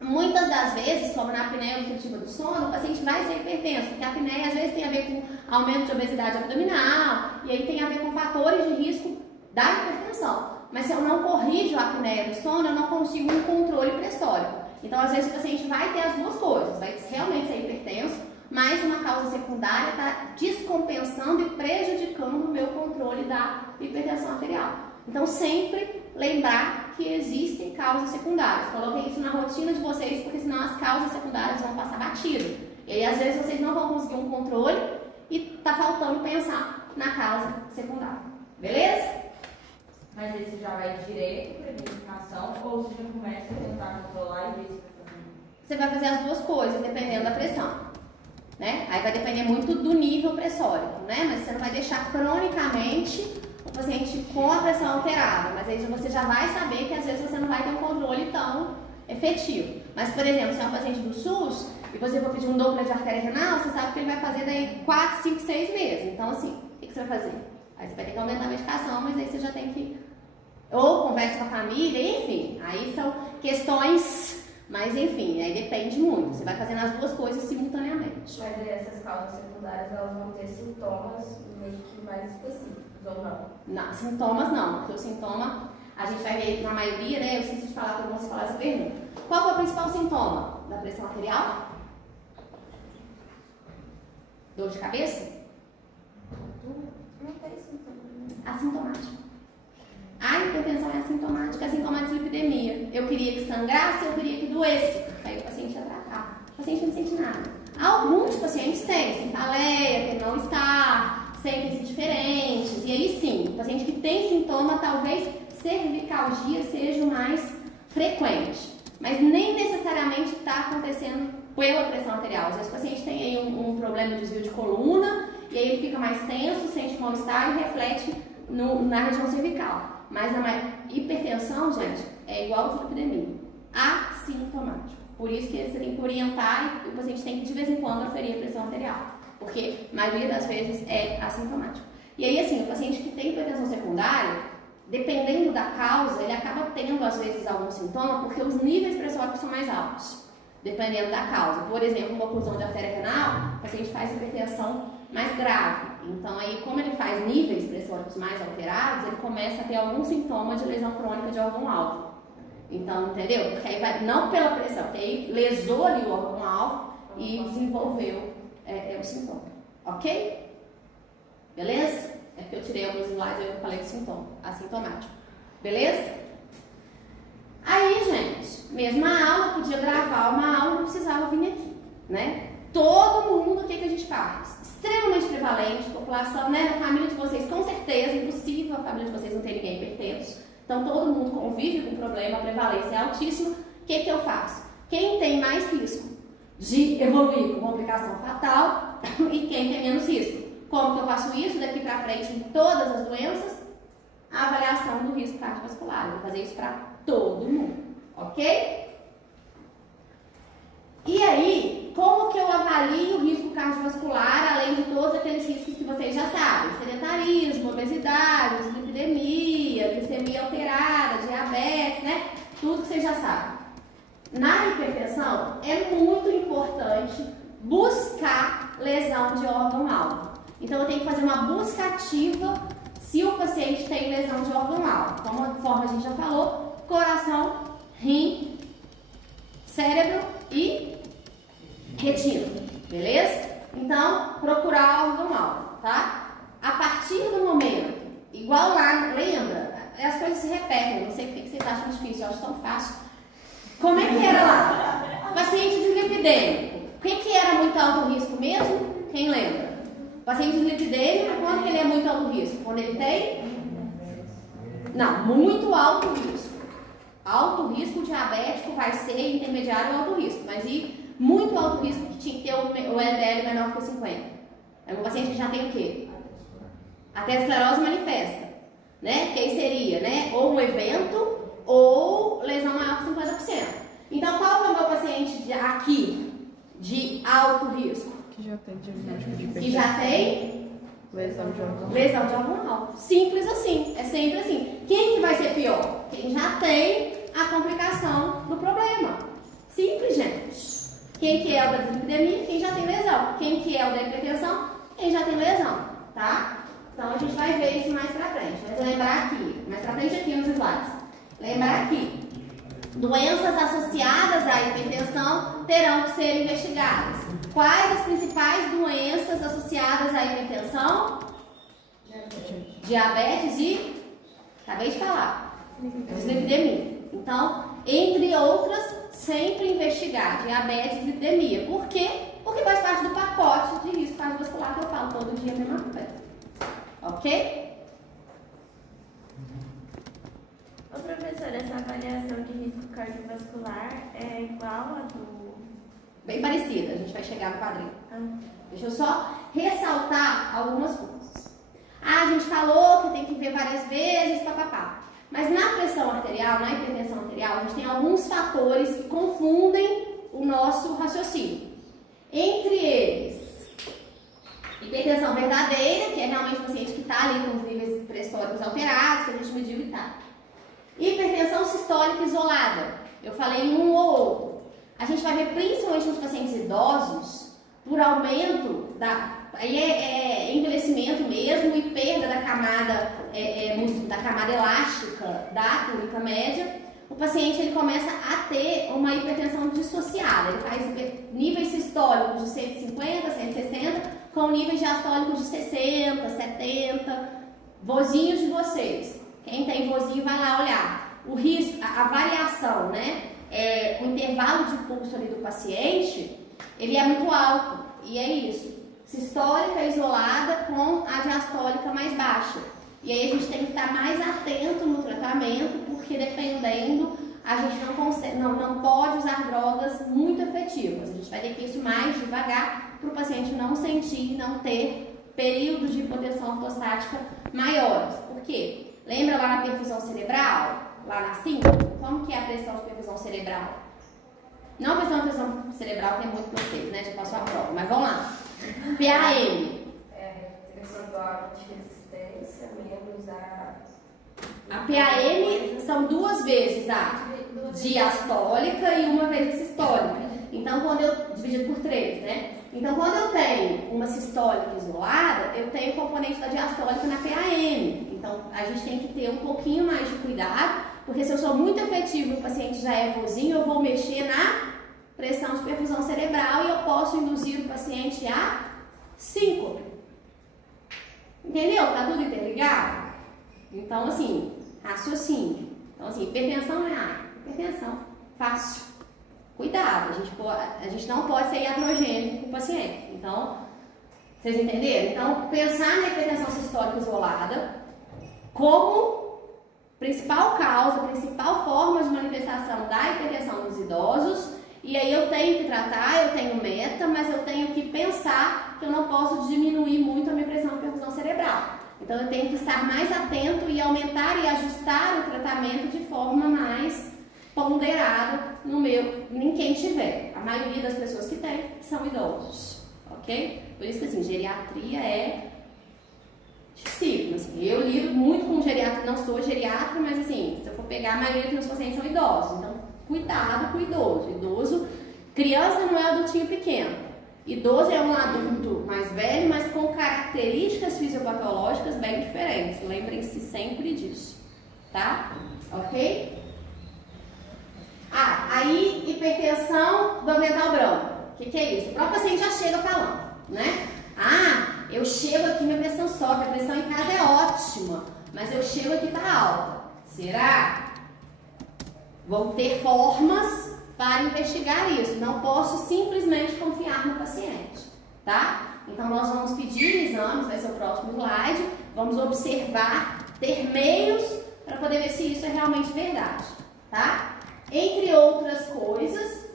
Muitas das vezes, como na apneia obstrutiva do sono, o paciente vai ser hipertenso, porque a apneia, às vezes, tem a ver com aumento de obesidade abdominal, e aí tem a ver com fatores de risco da hipertensão. Mas se eu não corrijo a apneia do sono, eu não consigo um controle pressórico. Então, às vezes, o paciente vai ter as duas coisas, vai realmente ser hipertenso, mas uma causa secundária está descompensando e prejudicando o meu controle da hipertensão arterial. Então, sempre lembrar que existem causas secundárias. Coloquem isso na rotina de vocês, porque senão as causas secundárias vão passar batido. E aí, às vezes, vocês não vão conseguir um controle e está faltando pensar na causa secundária. Beleza? Mas aí você já vai direto para a identificação ou você já começa a tentar controlar e ver se vai fazer? Você vai fazer as duas coisas, dependendo da pressão, né? Aí vai depender muito do nível pressórico, né? Mas você não vai deixar cronicamente o paciente com a pressão alterada, mas aí você já vai saber que às vezes você não vai ter um controle tão efetivo. Mas, por exemplo, se é um paciente do SUS e você for pedir um Doppler de artéria renal, você sabe que ele vai fazer daí 4, 5, 6 meses. Então, assim, o que você vai fazer? Aí você vai ter que aumentar a medicação, mas aí você já tem que... Ou conversa com a família, enfim. Aí são questões, mas enfim, aí depende muito. Você vai fazendo as duas coisas simultaneamente. Mas aí essas causas secundárias, elas vão ter sintomas meio que mais específicos, ou não? Não, sintomas não, porque o sintoma, a gente vai ver na maioria, né? Eu esqueci de falar, todo mundo se falar essa pergunta. Qual é o principal sintoma da pressão arterial? Dor de cabeça? Não tem sintoma. Assintomático. A hipertensão é assintomática, sintoma de lipidemia. Eu queria que sangrasse, eu queria que doesse. Aí o paciente ia tratar. O paciente não sente nada. Alguns pacientes têm cefaleia, tem mal-estar, sentem-se diferentes. E aí sim, o paciente que tem sintoma, talvez cervicalgia seja o mais frequente. Mas nem necessariamente está acontecendo pela pressão arterial. Às vezes o paciente tem aí um problema de desvio de coluna, e aí ele fica mais tenso, sente mal-estar e reflete na região cervical. Mas na hipertensão, gente, é igual a dislipidemia, assintomático. Por isso que você tem que orientar e o paciente tem que de vez em quando aferir a pressão arterial, porque a maioria das vezes é assintomático. E aí, assim, o paciente que tem hipertensão secundária, dependendo da causa, ele acaba tendo às vezes algum sintoma porque os níveis pressóricos são mais altos, dependendo da causa. Por exemplo, uma oclusão de artéria renal, o paciente faz hipertensão mais grave. Então aí, como ele faz níveis pressóricos mais alterados, ele começa a ter algum sintoma de lesão crônica de órgão-alvo. Então, entendeu? Porque aí vai, não pela pressão, porque aí lesou ali o órgão-alvo e desenvolveu o sintoma. Ok? Beleza? É porque eu tirei alguns slides e eu falei de sintoma, assintomático. Beleza? Aí, gente, mesma aula, podia gravar uma aula, não precisava vir aqui, né? Todo mundo, o que a gente faz? Extremamente prevalente, população, né? Na família de vocês, com certeza, impossível a família de vocês não ter ninguém hipertenso. Então, todo mundo convive com o problema, a prevalência é altíssima. O que eu faço? Quem tem mais risco de evoluir com complicação fatal e quem tem menos risco? Como que eu faço isso daqui para frente em todas as doenças? A avaliação do risco cardiovascular. Eu vou fazer isso para todo mundo, ok? E aí, como que eu avalio o risco cardiovascular, além de todos aqueles riscos que vocês já sabem? Sedentarismo, obesidade, dislipidemia, glicemia alterada, diabetes, né? Tudo que vocês já sabem. Na hipertensão, é muito importante buscar lesão de órgão-alvo. Então, eu tenho que fazer uma busca ativa se o paciente tem lesão de órgão-alvo. Conforme a gente já falou, coração, rim, cérebro e retina, beleza? Então, procurar órgão-alvo, tá? A partir do momento, igual lá, lembra? As coisas se repetem, não sei por que vocês acham difícil, eu acho tão fácil. Como é que era lá? Paciente dislipidêmico. O que era muito alto risco mesmo? Quem lembra? Paciente dislipidêmico, quando que ele é muito alto risco? Quando ele tem? Não, muito alto risco. Alto risco diabético vai ser intermediário ou alto risco, mas e muito alto risco que tinha que ter o LDL menor que 50. É um paciente que já tem o quê? Aterosclerose manifesta, né? Que aí seria, né? Ou um evento ou lesão maior que 50%. Então, qual é o meu paciente aqui de alto risco? Que já tem diagnóstico de hipertensão. Que já tem lesão de órgão. lesão de órgão-alvo. Simples assim, é sempre assim. Quem que vai ser pior? Quem já tem a complicação do problema. Simples, gente. Quem que é o da dislipidemia? Quem já tem lesão. Quem que é o da hipertensão? Quem já tem lesão, tá? Então a gente vai ver isso mais pra frente. Mas lembrar aqui, mais pra frente aqui nos slides. Lembrar aqui, doenças associadas à hipertensão terão que ser investigadas. Quais as principais doenças associadas à hipertensão? Diabetes e, acabei de falar, dislipidemia. Então, entre outras, sempre investigar diabetes e dislipidemia. Por quê? Porque faz parte do pacote de risco cardiovascular que eu falo todo dia a mesma coisa. Ok? Ô professora, essa avaliação de risco cardiovascular é igual a do... Bem parecida, a gente vai chegar no quadrinho. Deixa eu só ressaltar algumas coisas. A gente falou que tem que ver várias vezes, papapá. Mas na pressão arterial, na hipertensão arterial, a gente tem alguns fatores que confundem o nosso raciocínio. Entre eles, hipertensão verdadeira, que é realmente o paciente que está ali com os níveis pressóricos alterados, que a gente mediu e tal. Hipertensão sistólica isolada. Eu falei um ou outro. A gente vai ver principalmente nos pacientes idosos, por aumento da... Aí é envelhecimento mesmo e perda da camada elástica da túnica média. O paciente ele começa a ter uma hipertensão dissociada. Ele faz níveis sistólicos de 150, 160, com níveis diastólicos de 60, 70. Vozinhos de vocês. Quem tem vozinho vai lá olhar. O risco, a variação, né? O intervalo de pulso ali do paciente, ele é muito alto. E é isso. Sistólica isolada com a diastólica mais baixa. E aí a gente tem que estar mais atento no tratamento, porque dependendo, a gente não consegue, não pode usar drogas muito efetivas. A gente vai ter que ir isso mais devagar para o paciente não sentir, não ter períodos de hipotensão ortostática maiores. Por quê? Lembra lá na perfusão cerebral? Lá na síndrome? Como que é a pressão de perfusão cerebral? Não a pressão cerebral tem muito com vocês, né? Já passou a prova, mas vamos lá. PAM. Pressão do órgão de resistência menos a A PAM são 2 vezes a diastólica e 1 vez a sistólica. Então, quando eu dividido por 3, né? Então, quando eu tenho uma sistólica isolada, eu tenho o componente da diastólica na PAM. Então, a gente tem que ter um pouquinho mais de cuidado, porque se eu sou muito efetivo e o paciente já é vozinho, eu vou mexer na pressão de perfusão cerebral e eu posso induzir o paciente a síncope. Entendeu? Tá tudo interligado? Então, assim, raciocínio. Então, assim, hipertensão não é hipertensão, fácil. Cuidado, a gente não pode ser iatrogênico com o paciente. Então, vocês entenderam? Então, pensar na hipertensão sistólica isolada como principal causa, principal forma de manifestação da hipertensão nos idosos. E aí eu tenho que tratar, eu tenho meta, mas eu tenho que pensar que eu não posso diminuir muito a minha pressão de perfusão cerebral. Então, eu tenho que estar mais atento e aumentar e ajustar o tratamento de forma mais ponderada em quem tiver. A maioria das pessoas que tem são idosos, ok? Por isso que, assim, geriatria é difícil. Assim, eu lido muito com geriatra, não sou geriatra, mas, assim, se eu for pegar, a maioria dos meus pacientes são idosos. Então, cuidado com o idoso. Idoso, criança não é adultinho pequeno. Idoso é um adulto mais velho, mas com características fisiopatológicas bem diferentes. Lembrem-se sempre disso, tá? Ok? Aí hipertensão do avental branco. O que é isso? O próprio paciente já chega falando, né? Eu chego aqui, minha pressão sobe, a pressão em casa é ótima, mas eu chego aqui, tá alta. Será? Vão ter formas para investigar isso. Não posso simplesmente confiar no paciente, tá? Então, nós vamos pedir exames, vai ser o próximo slide, vamos observar, ter meios para poder ver se isso é realmente verdade, tá? Entre outras coisas,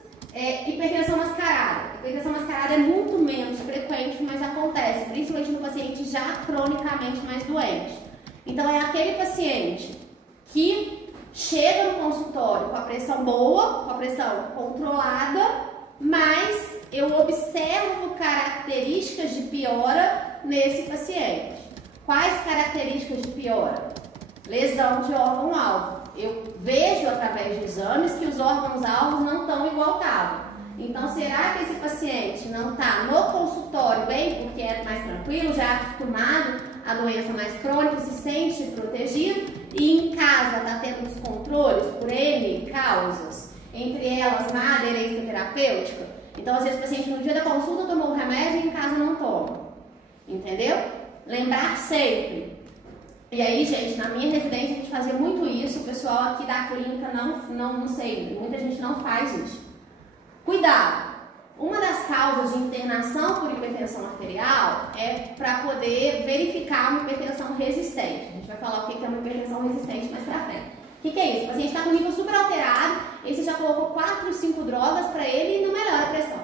hipertensão mascarada. Hipertensão mascarada é muito menos frequente, mas acontece, principalmente no paciente já cronicamente mais doente. Então, é aquele paciente que chega no consultório com a pressão boa, com a pressão controlada, mas eu observo características de piora nesse paciente. Quais características de piora? Lesão de órgão-alvo. Eu vejo através de exames que os órgãos-alvos não estão igual estavam. Então, será que esse paciente não está no consultório bem, porque é mais tranquilo, já é acostumado à doença mais crônica, se sente protegido, e em casa está tendo descontroles por N causas, entre elas má aderência terapêutica? Então, às vezes o paciente no dia da consulta tomou o remédio e em casa não toma. Entendeu? Lembrar sempre. E aí, gente, na minha residência a gente fazia muito isso, o pessoal aqui da clínica não sei, muita gente não faz isso. Cuidado! Uma das causas de internação por hipertensão arterial é para poder verificar uma hipertensão resistente. A gente vai falar o que é uma hipertensão resistente mais pra frente. O que é isso? O paciente está com nível super alterado, e você já colocou 4, 5 drogas para ele e não melhora a pressão.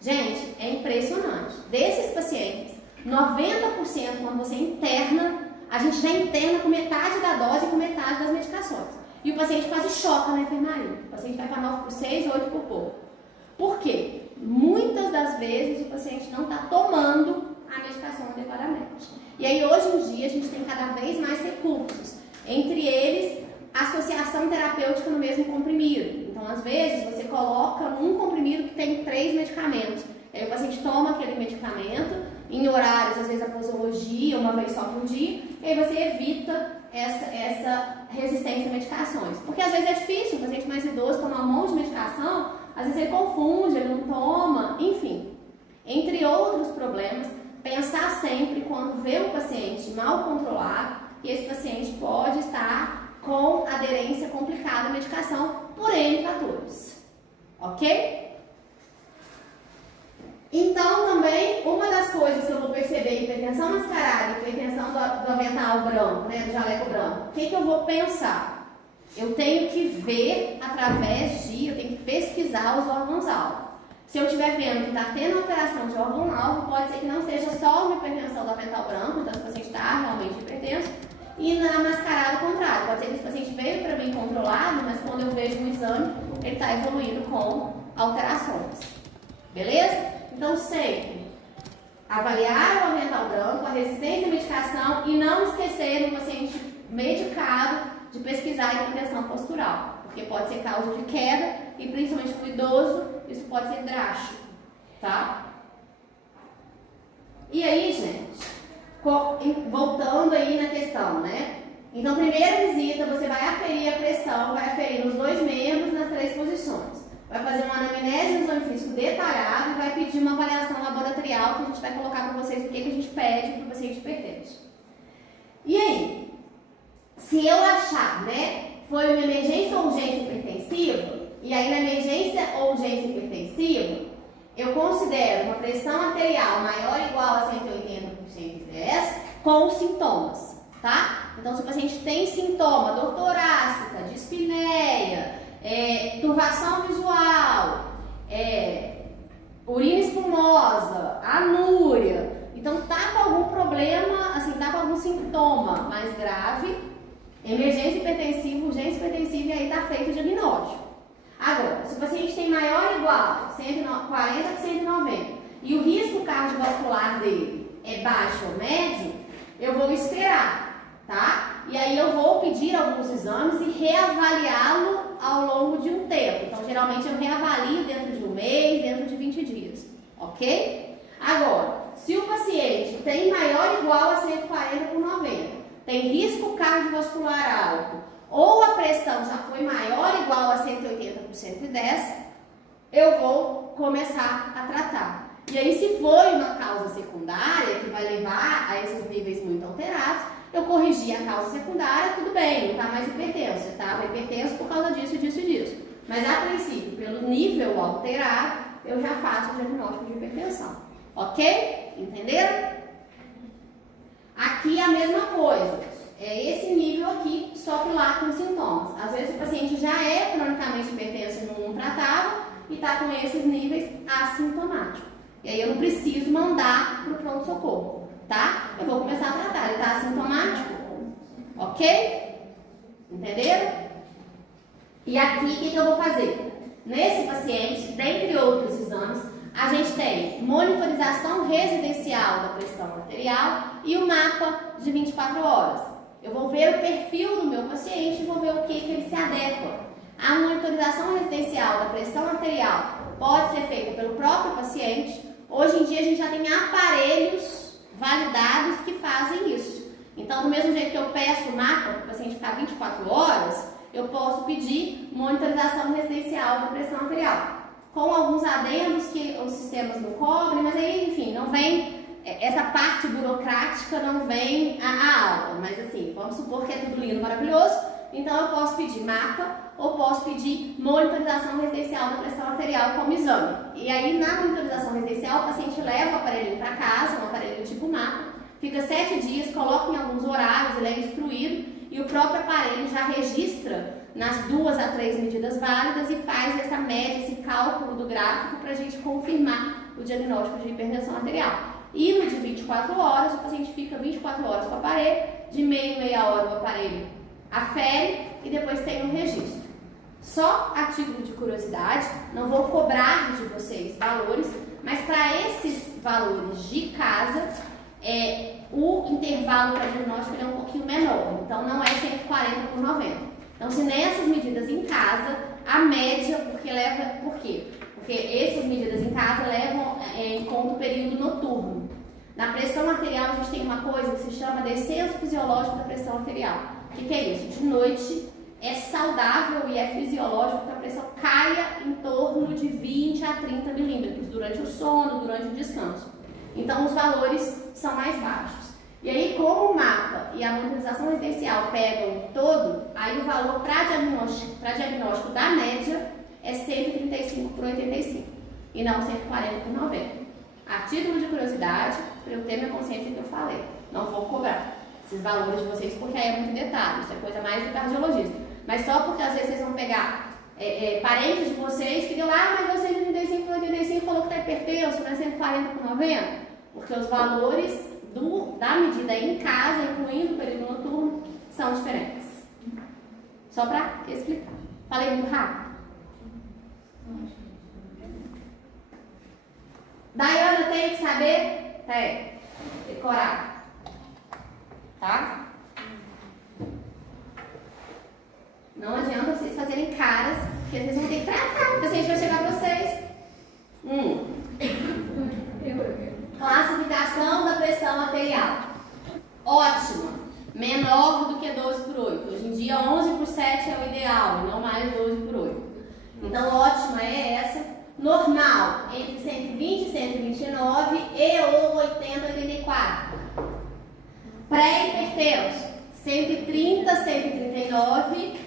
Gente, é impressionante. Desses pacientes, 90% quando você interna, a gente já interna com metade da dose e com metade das medicações. E o paciente quase choca na enfermaria. O paciente vai para 9 por 6, 8 por pouco. Por quê? Muitas das vezes o paciente não está tomando a medicação adequadamente. E aí, hoje em dia, a gente tem cada vez mais recursos. Entre eles, associação terapêutica no mesmo comprimido. Então, às vezes, você coloca um comprimido que tem 3 medicamentos. Aí o paciente toma aquele medicamento em horários, às vezes a posologia, uma vez só por dia, e aí você evita essa resistência a medicações. Porque às vezes é difícil, o paciente mais idoso tomar um monte de medicação, às vezes ele confunde, ele não toma, enfim. Entre outros problemas, pensar sempre quando vê um paciente mal controlado, que esse paciente pode estar com aderência complicada à medicação por N fatores. Ok? Então, também, uma das coisas que eu vou perceber, hipertensão mascarada, hipertensão do avental branco, né, do jaleco branco, o que eu vou pensar? Eu tenho que ver eu tenho que pesquisar os órgãos-alvo. Se eu estiver vendo que está tendo alteração de órgão-alvo, pode ser que não seja só uma hipertensão do avental branco, então o paciente está realmente hipertenso, e na mascarada o contrário. Pode ser que esse paciente veio para mim controlado, mas quando eu vejo no exame, ele está evoluindo com alterações. Beleza? Então, sempre avaliar o avental branco, a resistência à medicação e não esquecer no paciente medicado de pesquisar a hipertensão postural, porque pode ser causa de queda e principalmente no idoso isso pode ser drástico, tá? E aí, gente, voltando aí na questão, né? Então, primeira visita, você vai aferir a pressão, vai aferir nos 2 membros, nas 3 posições. Vai fazer uma anamnese do exame físico detalhado e vai pedir uma avaliação laboratorial que a gente vai colocar para vocês o que a gente pede para o paciente hipertenso. E aí, se eu achar, né, foi uma emergência ou urgência hipertensiva, e aí na emergência ou urgência hipertensiva, eu considero uma pressão arterial maior ou igual a 180/110 com sintomas, tá? Então, se o paciente tem sintoma, dor torácica, dispneia, turvação visual, urina espumosa, anúria, então tá com algum problema, assim, tá com algum sintoma mais grave, emergência hipertensiva, urgência hipertensiva, e aí tá feito o diagnóstico. Agora, se o paciente tem maior ou igual 140/190 e o risco cardiovascular dele é baixo ou médio, eu vou esperar, tá? E aí eu vou pedir alguns exames e reavaliá-lo ao longo de um tempo. Então, geralmente eu reavalio dentro de um mês, dentro de 20 dias, ok? Agora, se o paciente tem maior ou igual a 140/90, tem risco cardiovascular alto, ou a pressão já foi maior ou igual a 180/110, eu vou começar a tratar. E aí, se for uma causa secundária que vai levar a esses níveis muito alterados, eu corrigi a causa secundária, tudo bem, não está mais hipertenso, você estava hipertenso por causa disso, disso e disso. Mas a princípio, pelo nível alterado, eu já faço o diagnóstico de hipertensão. Ok? Entenderam? Aqui é a mesma coisa. É esse nível aqui, só que lá com sintomas. Às vezes o paciente já é cronicamente hipertenso e não tratava e está com esses níveis assintomáticos. E aí eu não preciso mandar para o pronto-socorro, tá? Eu vou começar a tratar. Ele está assintomático? Ok? Entenderam? E aqui o que eu vou fazer? Nesse paciente, dentre outros exames, a gente tem monitorização residencial da pressão arterial e o mapa de 24 horas. Eu vou ver o perfil do meu paciente e vou ver o que ele se adequa. A monitorização residencial da pressão arterial pode ser feita pelo próprio paciente. Hoje em dia a gente já tem aparelhos validados que fazem isso. Então, do mesmo jeito que eu peço o mapa para o paciente ficar 24 horas, eu posso pedir monitorização residencial da pressão arterial. Com alguns adendos que os sistemas não cobrem, mas aí, enfim, não vem... Essa parte burocrática não vem à aula, mas assim, vamos supor que é tudo lindo, maravilhoso, então eu posso pedir mapa ou posso pedir monitorização residencial da pressão arterial como exame. E aí, na monitorização residencial, o paciente leva o aparelhinho para casa, um aparelhinho tipo mapa, fica 7 dias, coloca em alguns horários, ele é instruído e o próprio aparelho já registra nas 2 a 3 medidas válidas e faz essa média, esse cálculo do gráfico para a gente confirmar o diagnóstico de hipertensão arterial. E no de 24 horas, o paciente fica 24 horas com o aparelho, de meia hora o aparelho afere e depois tem um registro. Só a título de curiosidade, não vou cobrar de vocês valores, mas para esses valores de casa, o intervalo para diagnóstico é um pouquinho menor, então não é 140/90. Então, se nessas medidas em casa, a média, por quê? Porque essas medidas em casa levam em conta o período noturno. Na pressão arterial, a gente tem uma coisa que se chama descenso fisiológico da pressão arterial. O que é isso? De noite é saudável e é fisiológico que a pressão caia em torno de 20 a 30 milímetros durante o sono, durante o descanso. Então, os valores são mais baixos. E aí, como o mapa e a monitorização residencial pegam todo, aí o valor para diagnóstico da média é 135/85 e não 140/90. A título de curiosidade, para eu ter minha consciência que eu falei, não vou cobrar esses valores de vocês porque aí é muito detalhe, isso é coisa mais do cardiologista. Mas só porque às vezes vocês vão pegar parentes de vocês que deu, mas deu 135/85 falou que está hipertenso, não é 140/90, porque os valores da medida em casa, incluindo o período noturno, são diferentes. Só para explicar. Falei muito rápido? Daiane, tem que saber? Tem. Decorar. Tá? Não adianta vocês fazerem caras, porque vocês vão ter que tratar. O paciente vai chegar para vocês. Classificação da pressão arterial. Ótima. Menor do que 12/8. Hoje em dia 11/7 é o ideal, não mais 12/8. Então, ótima é essa. Normal, entre 120 e 129 e ou 80 e 84. Pré-hipertenso, 130, 139,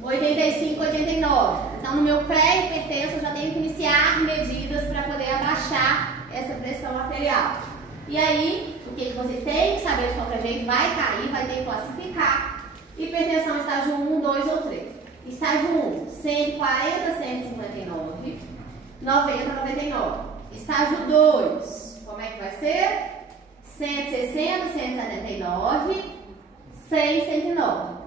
85, 89. Então, no meu pré-hipertenso, eu já tenho que iniciar medidas para poder abaixar essa pressão arterial. E aí, o que vocês têm que saber de qualquer jeito? Vai cair, vai ter que classificar. Hipertensão estágio 1, 2 ou 3. Estágio 1, 140, 159, 90, 99. Estágio 2, como é que vai ser? 160, 179, 100, 109.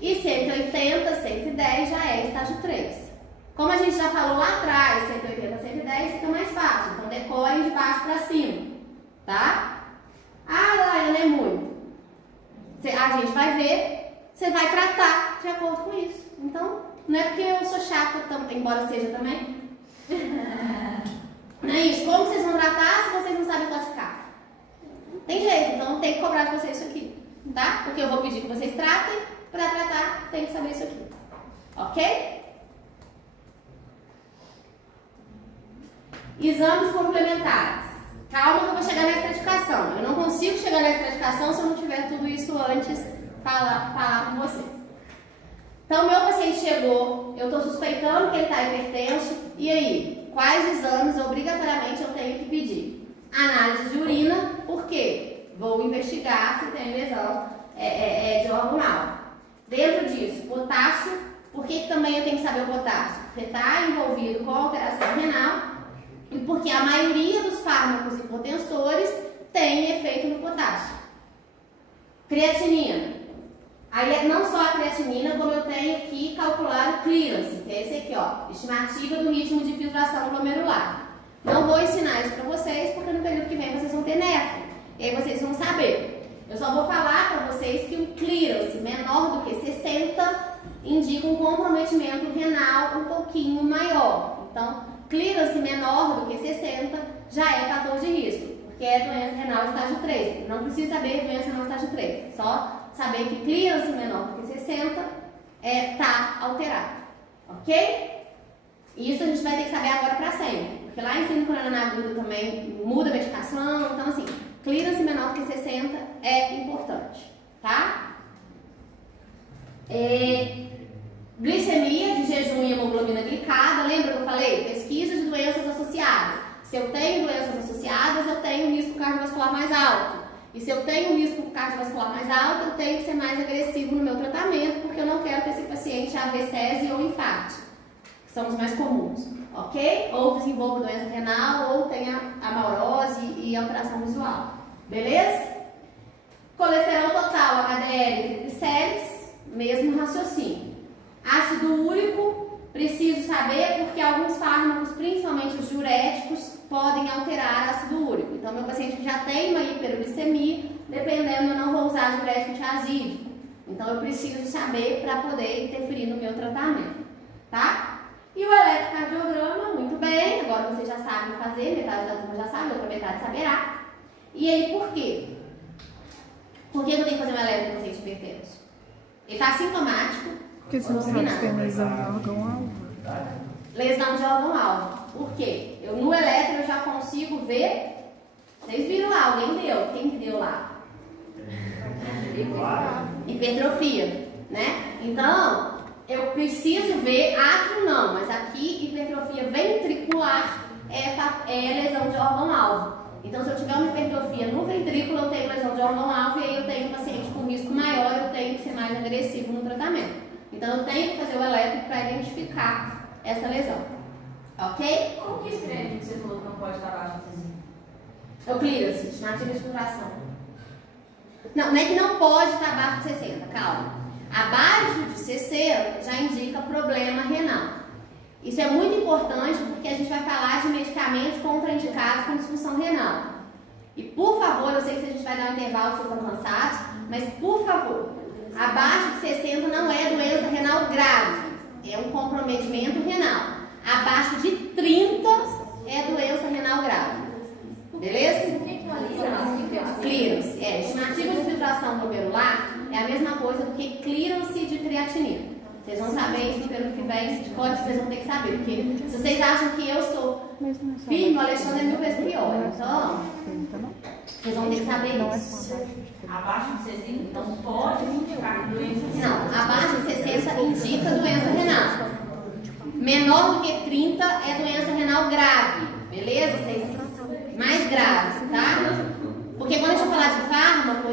E 180, 110 já é estágio 3. Como a gente já falou lá atrás, 180, 110 fica mais fácil. Então decorem de baixo para cima, tá? Ah, Laiane, é muito. A gente vai ver, você vai tratar de acordo com isso. Então, não é porque eu sou chata, embora seja também. Não é isso. Como vocês vão tratar se vocês não sabem classificar? Tem jeito, então tem que cobrar de vocês isso aqui, tá? Porque eu vou pedir que vocês tratem, para tratar tem que saber isso aqui, ok? Exames complementares. Calma que eu vou chegar na estratificação. Eu não consigo chegar na estratificação se eu não tiver tudo isso antes falar com vocês. Então, meu paciente chegou, eu estou suspeitando que ele está hipertenso. E aí, quais exames obrigatoriamente eu tenho que pedir? Análise de urina, por quê? Vou investigar se tem lesão de órgão alvo. Dentro disso, potássio, por que também eu tenho que saber o potássio? Porque está envolvido com alteração renal e porque a maioria dos fármacos hipotensores tem efeito no potássio. Creatinina. Aí não só a creatinina, como eu tenho que calcular o clearance, que é esse aqui, ó, estimativa do ritmo de filtração glomerular. Não vou ensinar isso para vocês, porque no período que vem vocês vão ter nefro. E aí vocês vão saber. Eu só vou falar para vocês que o clearance menor do que 60 indica um comprometimento renal um pouquinho maior. Então, clearance menor do que 60 já é fator de risco, porque é doença renal estágio 3. Não precisa saber doença renal estágio 3, só saber que clearance menor do que 60 está alterado, ok? Isso a gente vai ter que saber agora para sempre, porque lá em síndrome coronariana aguda também muda a medicação, então assim, clearance menor do que 60 é importante, tá? Glicemia de jejum e hemoglobina glicada, lembra que eu falei? Pesquisa de doenças associadas. Se eu tenho doenças associadas, eu tenho um risco cardiovascular mais alto. E se eu tenho um risco cardiovascular mais alto, eu tenho que ser mais agressivo no meu tratamento, porque eu não quero que esse paciente AVCese ou infarte, que são os mais comuns, ok? Ou desenvolva doença renal, ou tenha amaurose e alteração visual, beleza? Colesterol total, HDL e triglicérides, mesmo raciocínio. Ácido úrico, preciso saber porque alguns fármacos, principalmente os diuréticos, podem alterar ácido úrico. Então, meu paciente que já tem uma hiperglicemia, dependendo, eu não vou usar diurético antiazídico. Então, eu preciso saber para poder interferir no meu tratamento, tá? E o eletrocardiograma, muito bem, agora vocês já sabem fazer, metade da turma já sabe, outra metade saberá. E aí, por quê? Por que eu tenho que fazer um eletro no paciente hipertenso? Ele está assintomático. Porque você não sabe se tem lesão de órgão-alvo. Lesão de órgão-alvo. Por quê? No eletro eu já consigo ver. Vocês viram lá, alguém deu. Quem que deu lá? Hipertrofia, né? Então, eu preciso ver, átrio não, mas aqui hipertrofia ventricular é lesão de órgão-alvo. Então, se eu tiver uma hipertrofia no ventrículo, eu tenho lesão de órgão-alvo e aí eu tenho um paciente com risco maior, eu tenho que ser mais agressivo no tratamento. Então, eu tenho que fazer o eletro para identificar essa lesão. Ok? Como que escreve que você falou que não pode estar abaixo de 60? É o clearance, estimativa de filtração. Não é que não pode estar abaixo de 60, calma. Abaixo de 60 já indica problema renal. Isso é muito importante porque a gente vai falar de medicamentos contraindicados com disfunção renal. E por favor, eu sei que a gente vai dar um intervalo, vocês estão cansados, mas por favor, Abaixo de 60 não é doença renal grave, é um comprometimento renal. Abaixo de 30 é doença renal grave. Beleza? Clearance. Estimativa de filtração glomerular é a mesma coisa do que clearance de creatinina. Vocês vão saber isso no período que vem, de código vocês vão ter que saber. Porque se vocês acham que eu sou firme, o Alexandre é 1000 vezes pior. Então, vocês vão ter que saber isso. Abaixo de 60 não pode indicar doença renal. Não, abaixo de 60 indica doença renal. Menor do que 30 é doença renal grave. Beleza? Vocês mais graves, tá? Porque quando a gente falar de fármaco,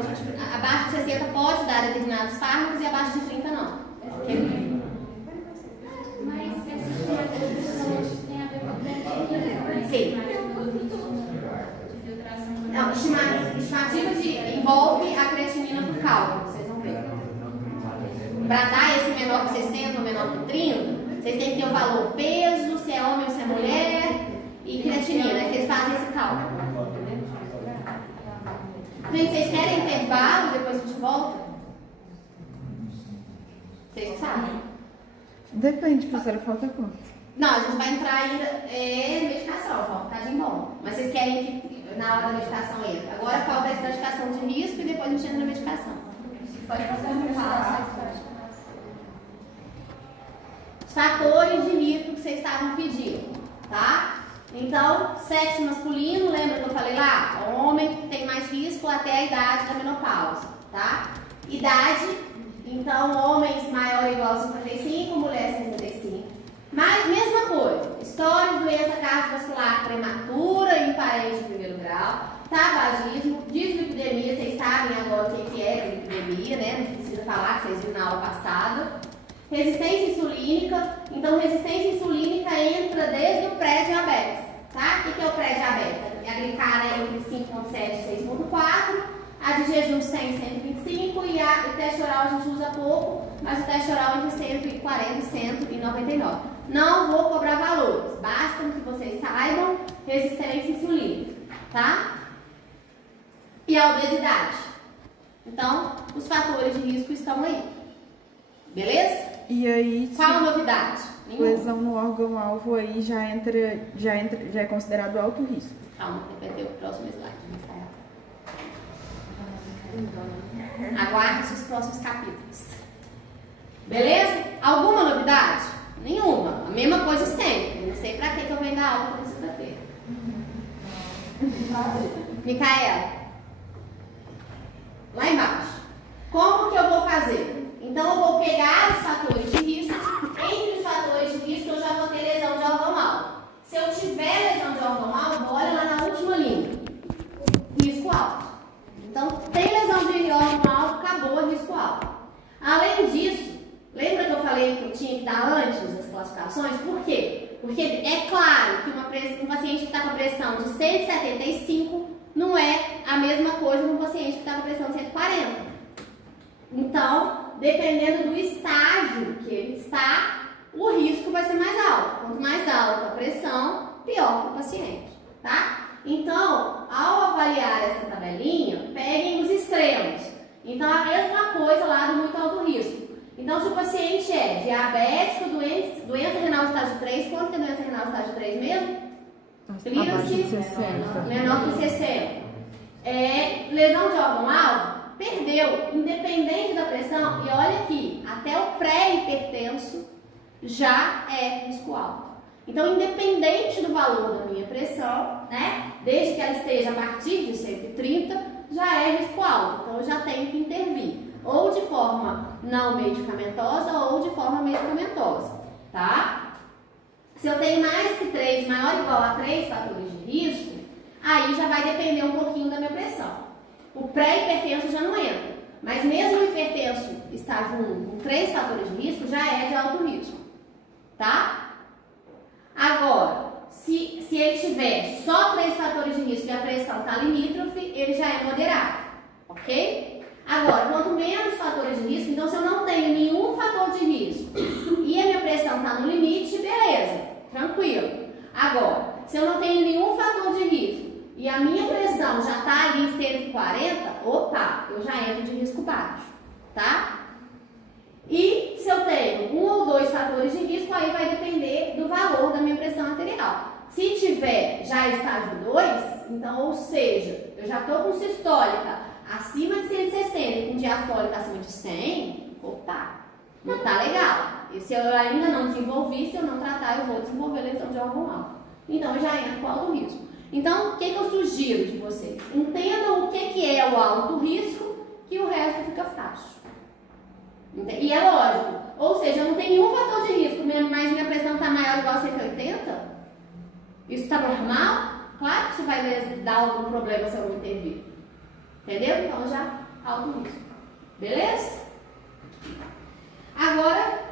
abaixo de 60 pode dar determinados fármacos e abaixo de 30 não. Ok? Mas essas tem a ver com creatinina? Sim. Não, estimativa de envolve a creatinina do cálculo, vocês vão ver. Para dar esse menor que 60 ou menor que 30, vocês têm que ter o valor peso, se é homem ou se é mulher, e creatinina. Aí vocês fazem esse cálculo. Gente, vocês querem intervalo? Depois a gente volta? Vocês sabem? Depende, professora, falta quanto? Não, a gente vai entrar ainda medicação, falta um bocadinho bom. Mas vocês querem que na hora da medicação entre? Agora falta a estratificação de risco e depois a gente entra na medicação. Pode passar a falar. Os fatores de risco que vocês estavam pedindo, tá? Então, sexo masculino, lembra que eu falei lá? Homem que tem mais risco até a idade da menopausa, tá? Idade, então homens maior ou igual a 55, mulheres 65. Mas, mesma coisa, história de doença cardiovascular prematura em parente de primeiro grau, tabagismo, dislipidemia, vocês sabem agora o que é dislipidemia, né? Não precisa falar, que vocês viram na aula passada. Resistência insulínica, então resistência insulínica entra desde o pré-diabetes, tá? O que é o pré-diabetes? A glicada entre 5,7 e 6,4, a de jejum 100 e 125 e o teste oral a gente usa pouco, mas o teste oral entre 140 e 199. Não vou cobrar valores, basta que vocês saibam resistência insulínica, tá? E a obesidade. Então, os fatores de risco estão aí. Beleza? E aí, qual a novidade? Lesão no órgão-alvo aí já é considerado alto risco. Calma, vai ter o próximo slide. Aguarde os próximos capítulos. Beleza? Alguma novidade? Nenhuma. A mesma coisa sempre. Não sei pra que eu venho dar aula na sexta-feira. Micaela. Lá embaixo. Como que eu vou fazer? Então, eu vou pegar os fatores de risco. Entre os fatores de risco, eu já vou ter lesão de órgão-alvo. Se eu tiver lesão de órgão-alvo, olha lá na última linha. Risco alto. Então, tem lesão de órgão-alvo, acabou o risco alto. Além disso, lembra que eu falei que eu tinha que dar antes das classificações? Por quê? Porque é claro que um paciente que está com pressão de 175 não é a mesma coisa que um paciente que está com pressão de 140. Então, dependendo do estágio que ele está, o risco vai ser mais alto. Quanto mais alta a pressão, pior para o paciente, tá? Então, ao avaliar essa tabelinha, peguem os extremos. Então, a mesma coisa lá do muito alto risco. Então, se o paciente é diabético, doença renal estágio 3, quanto que é doença renal estágio 3 mesmo? Menor que 60. Lesão de órgão-alvo, perdeu, independente da pressão, e olha aqui, até o pré-hipertenso já é risco alto. Então, independente do valor da minha pressão, né, desde que ela esteja a partir de 130, já é risco alto. Então, eu já tenho que intervir, ou de forma não medicamentosa ou de forma medicamentosa, tá? Se eu tenho mais que 3, maior ou igual a 3 fatores de risco, aí já vai depender um pouquinho da minha pressão. O pré-hipertenso já não entra, mas mesmo o hipertenso estágio 1 com 3 fatores de risco já é de alto risco, tá? Agora, se ele tiver só 3 fatores de risco e a pressão está limítrofe, ele já é moderado, ok? Agora, quanto menos fatores de risco, então se eu não tenho nenhum fator de risco e a minha pressão está no limite, beleza, tranquilo. Agora, se eu não tenho nenhum fator de risco e a minha pressão já está ali em 140, opa, eu já entro de risco baixo, tá? E se eu tenho 1 ou 2 fatores de risco, aí vai depender do valor da minha pressão arterial. Se tiver já estágio 2, então, ou seja, eu já estou com sistólica acima de 160 e com diastólica acima de 100, opa, não tá legal. E se eu ainda não desenvolvi, se eu não tratar, eu vou desenvolver lesão de órgão-alvo. Então, eu já entro com alto risco. Então, o que eu sugiro de vocês? Entendam o que é o alto risco, que o resto fica fácil. E é lógico, ou seja, eu não tenho nenhum fator de risco, mas minha pressão está maior ou igual a 180? Isso está normal? Claro que isso vai dar algum problema se eu não intervir. Entendeu? Então já alto risco. Beleza? Agora,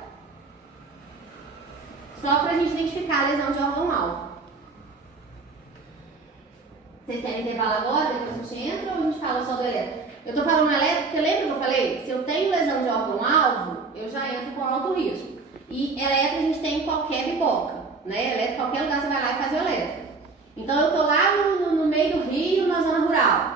só para a gente identificar a lesão de órgão-alvo. Vocês querem intervalo agora? Depois a gente entra ou a gente fala só do elétrico? Eu estou falando elétrico porque lembra que eu falei? Se eu tenho lesão de órgão-alvo, eu já entro com alto risco. E elétrico a gente tem em qualquer biboca, né? Elétrico, qualquer lugar você vai lá e faz o elétrico. Então eu estou lá no meio do rio, na zona rural.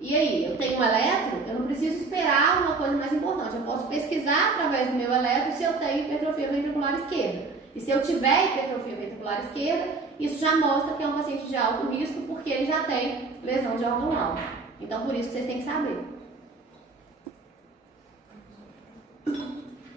E aí, eu tenho um eletro, eu não preciso esperar uma coisa mais importante. Eu posso pesquisar através do meu eletro se eu tenho hipertrofia ventricular esquerda. E se eu tiver hipertrofia ventricular esquerda, isso já mostra que é um paciente de alto risco, porque ele já tem lesão de órgão-alvo. Então, por isso, vocês têm que saber.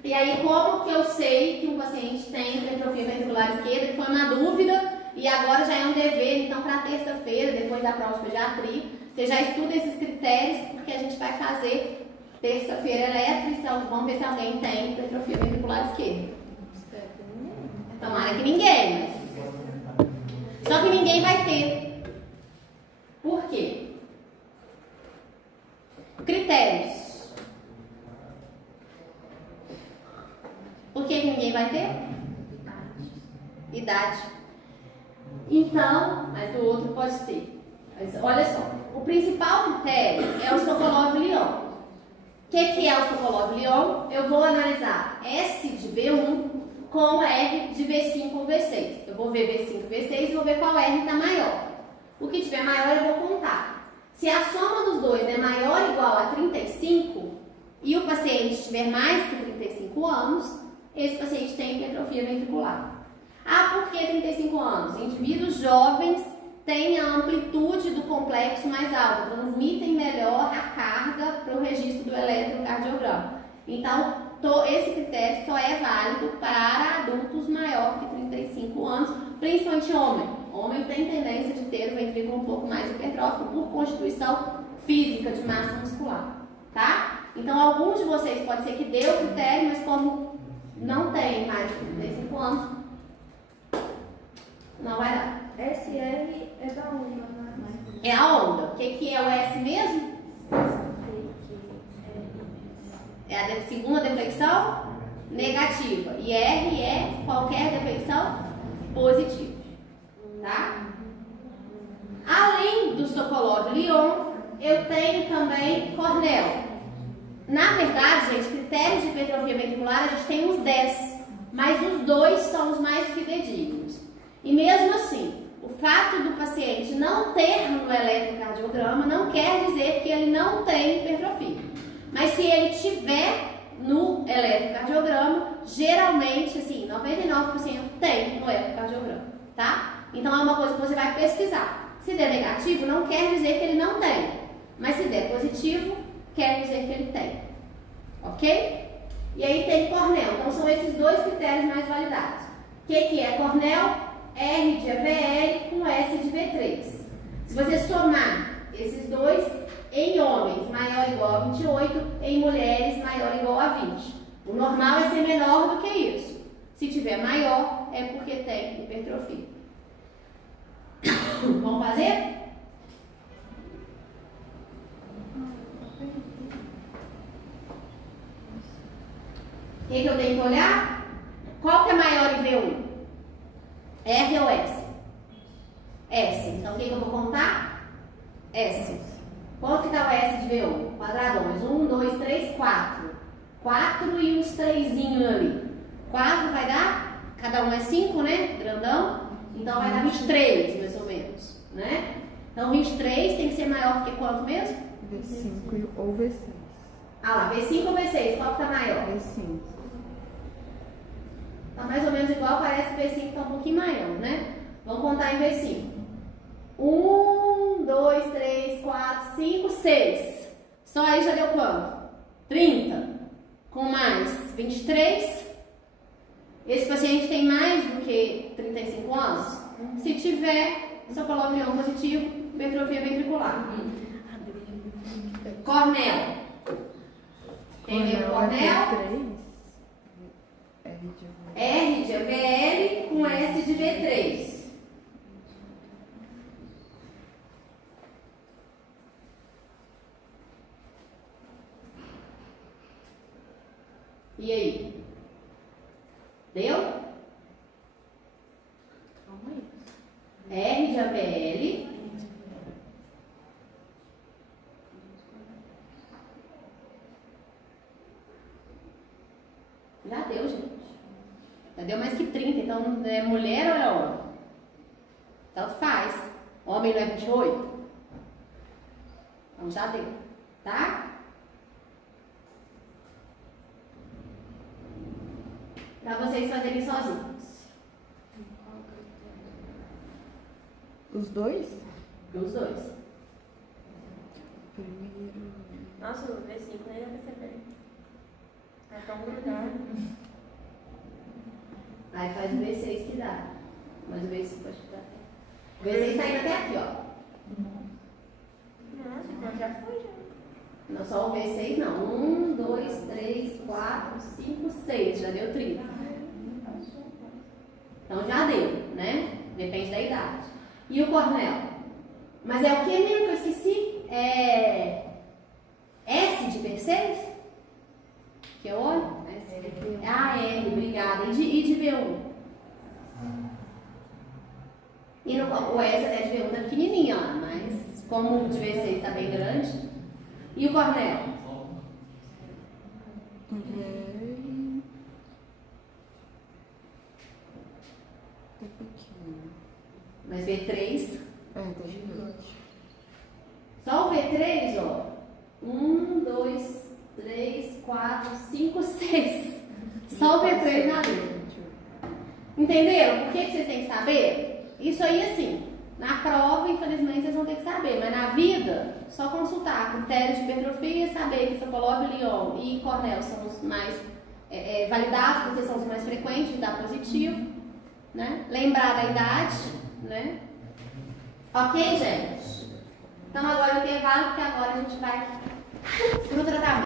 E aí, como que eu sei que um paciente tem hipertrofia ventricular esquerda, que foi uma dúvida, e agora já é um dever, então, para terça-feira, depois da prova de pediatria, você já estuda esses critérios, porque a gente vai fazer terça-feira elétrica, então vamos ver se alguém tem hipertrofia ventricular esquerda. Tomara que ninguém, mas... Só que ninguém vai ter. Por quê? Critérios. Por que ninguém vai ter? Idade. Então, mas do outro pode ter. Mas olha só, o principal critério é o Sokolov-Lyon. O que é o Sokolov-Lyon? Eu vou analisar S de V1 com R de V5 ou V6. Eu vou ver V5 e V6 e vou ver qual R está maior. O que tiver maior eu vou contar. Se a soma dos dois é maior ou igual a 35 e o paciente tiver mais que 35 anos, esse paciente tem hipertrofia ventricular. Ah, por que 35 anos? Indivíduos jovens têm a amplitude do complexo mais alta, transmitem melhor a carga para o registro do eletrocardiograma. Então, esse critério só é válido para adultos maior que 35 anos, principalmente homem. Homem tem tendência de ter o ventrículo um pouco mais hipertrófico por constituição física de massa muscular, tá? Então, alguns de vocês pode ser que dê o critério, mas como não tem mais de 35 anos, não vai dar. SR é da onda, né? É a onda. O que é o S mesmo? É a segunda deflexão negativa. E R é qualquer deflexão positiva. Tá? Além do Sokolov-Lyon, eu tenho também Cornell. Na verdade, gente, critérios de hipertrofia ventricular, a gente tem uns 10, mas os dois são os mais fidedignos. E mesmo assim, o fato do paciente não ter no eletrocardiograma não quer dizer que ele não tem hipertrofia. Mas se ele tiver no eletrocardiograma, geralmente, assim, 99% tem no eletrocardiograma, tá? Então é uma coisa que você vai pesquisar. Se der negativo, não quer dizer que ele não tem. Mas se der positivo, quer dizer que ele tem. Ok? E aí tem Cornell. Então são esses dois critérios mais validados. O que é Cornell? R de AVL com S de V3. Se você somar esses dois, em homens maior ou igual a 28, em mulheres maior ou igual a 20. O normal é ser menor do que isso. Se tiver maior, é porque tem hipertrofia. Vamos fazer? O que eu tenho que olhar? Qual que é maior em V1? R ou S? S. Então, o que eu vou contar? S. Quanto que dá o S de V1? Quadradões. 1, 2, 3, 4. 4 e uns 3 ali. 4 vai dar? Cada um é 5, né? Grandão. Então, vai dar 23, mais ou menos. Né? Então, 23 tem que ser maior que quanto mesmo? V5 ou V6. Ah lá, V5 ou V6? Qual que tá maior? V5. Tá mais ou menos igual, parece que o V5 tá um pouquinho maior, né? Vamos contar em V5. 1, 2, 3, 4, 5, 6. Só aí já deu quanto? 30. Com mais 23. Esse paciente tem mais do que 35 anos? Se tiver, só coloca ion positivo, hipertrofia ventricular. Cornel. Quem veio com Cornel? R de AVL com S de V3. E aí? Deu? R de AVL. Já deu, gente. Já deu mais que 30, então é mulher ou é homem? Tanto faz. Homem não é 28? Então já deu, tá? Pra vocês fazerem sozinhos. Os dois? Os dois. Primeiro. Nossa, o V5 nem dá pra saber. Tá tão grudado. Aí faz o V6 que dá. Mas o V5 pode dar. O V6 tá indo até aqui, ó. Nossa, então já foi, já. Não só o V6, não. 1, 2, 3, 4, 5, 6. Já deu 30. Então já deu, né? Depende da idade. E o Cornel? Mas é o que mesmo que eu esqueci? É S de V6? Que eu olho? Ah, R, obrigada. E de V1? E no, o S até de V1 tá pequenininho, ó, mas como o de V6 tá bem grande. E o Cornel? Mas V3? Tá gigante. Só o V3, ó. 1, 2, 3, 4, 5, 6. Só o V3 já deu. Entenderam? Por que vocês têm que saber? Isso aí, assim, na prova, infelizmente, vocês vão ter que saber. Mas na vida, só consultar critérios de hipertrofia, saber que Sokolov, Lyon e Cornel são os mais validados, porque são os mais frequentes de dar positivo, né? Lembrar da idade, né? Ok, gente? Então agora o intervalo, porque agora a gente vai pro tratamento.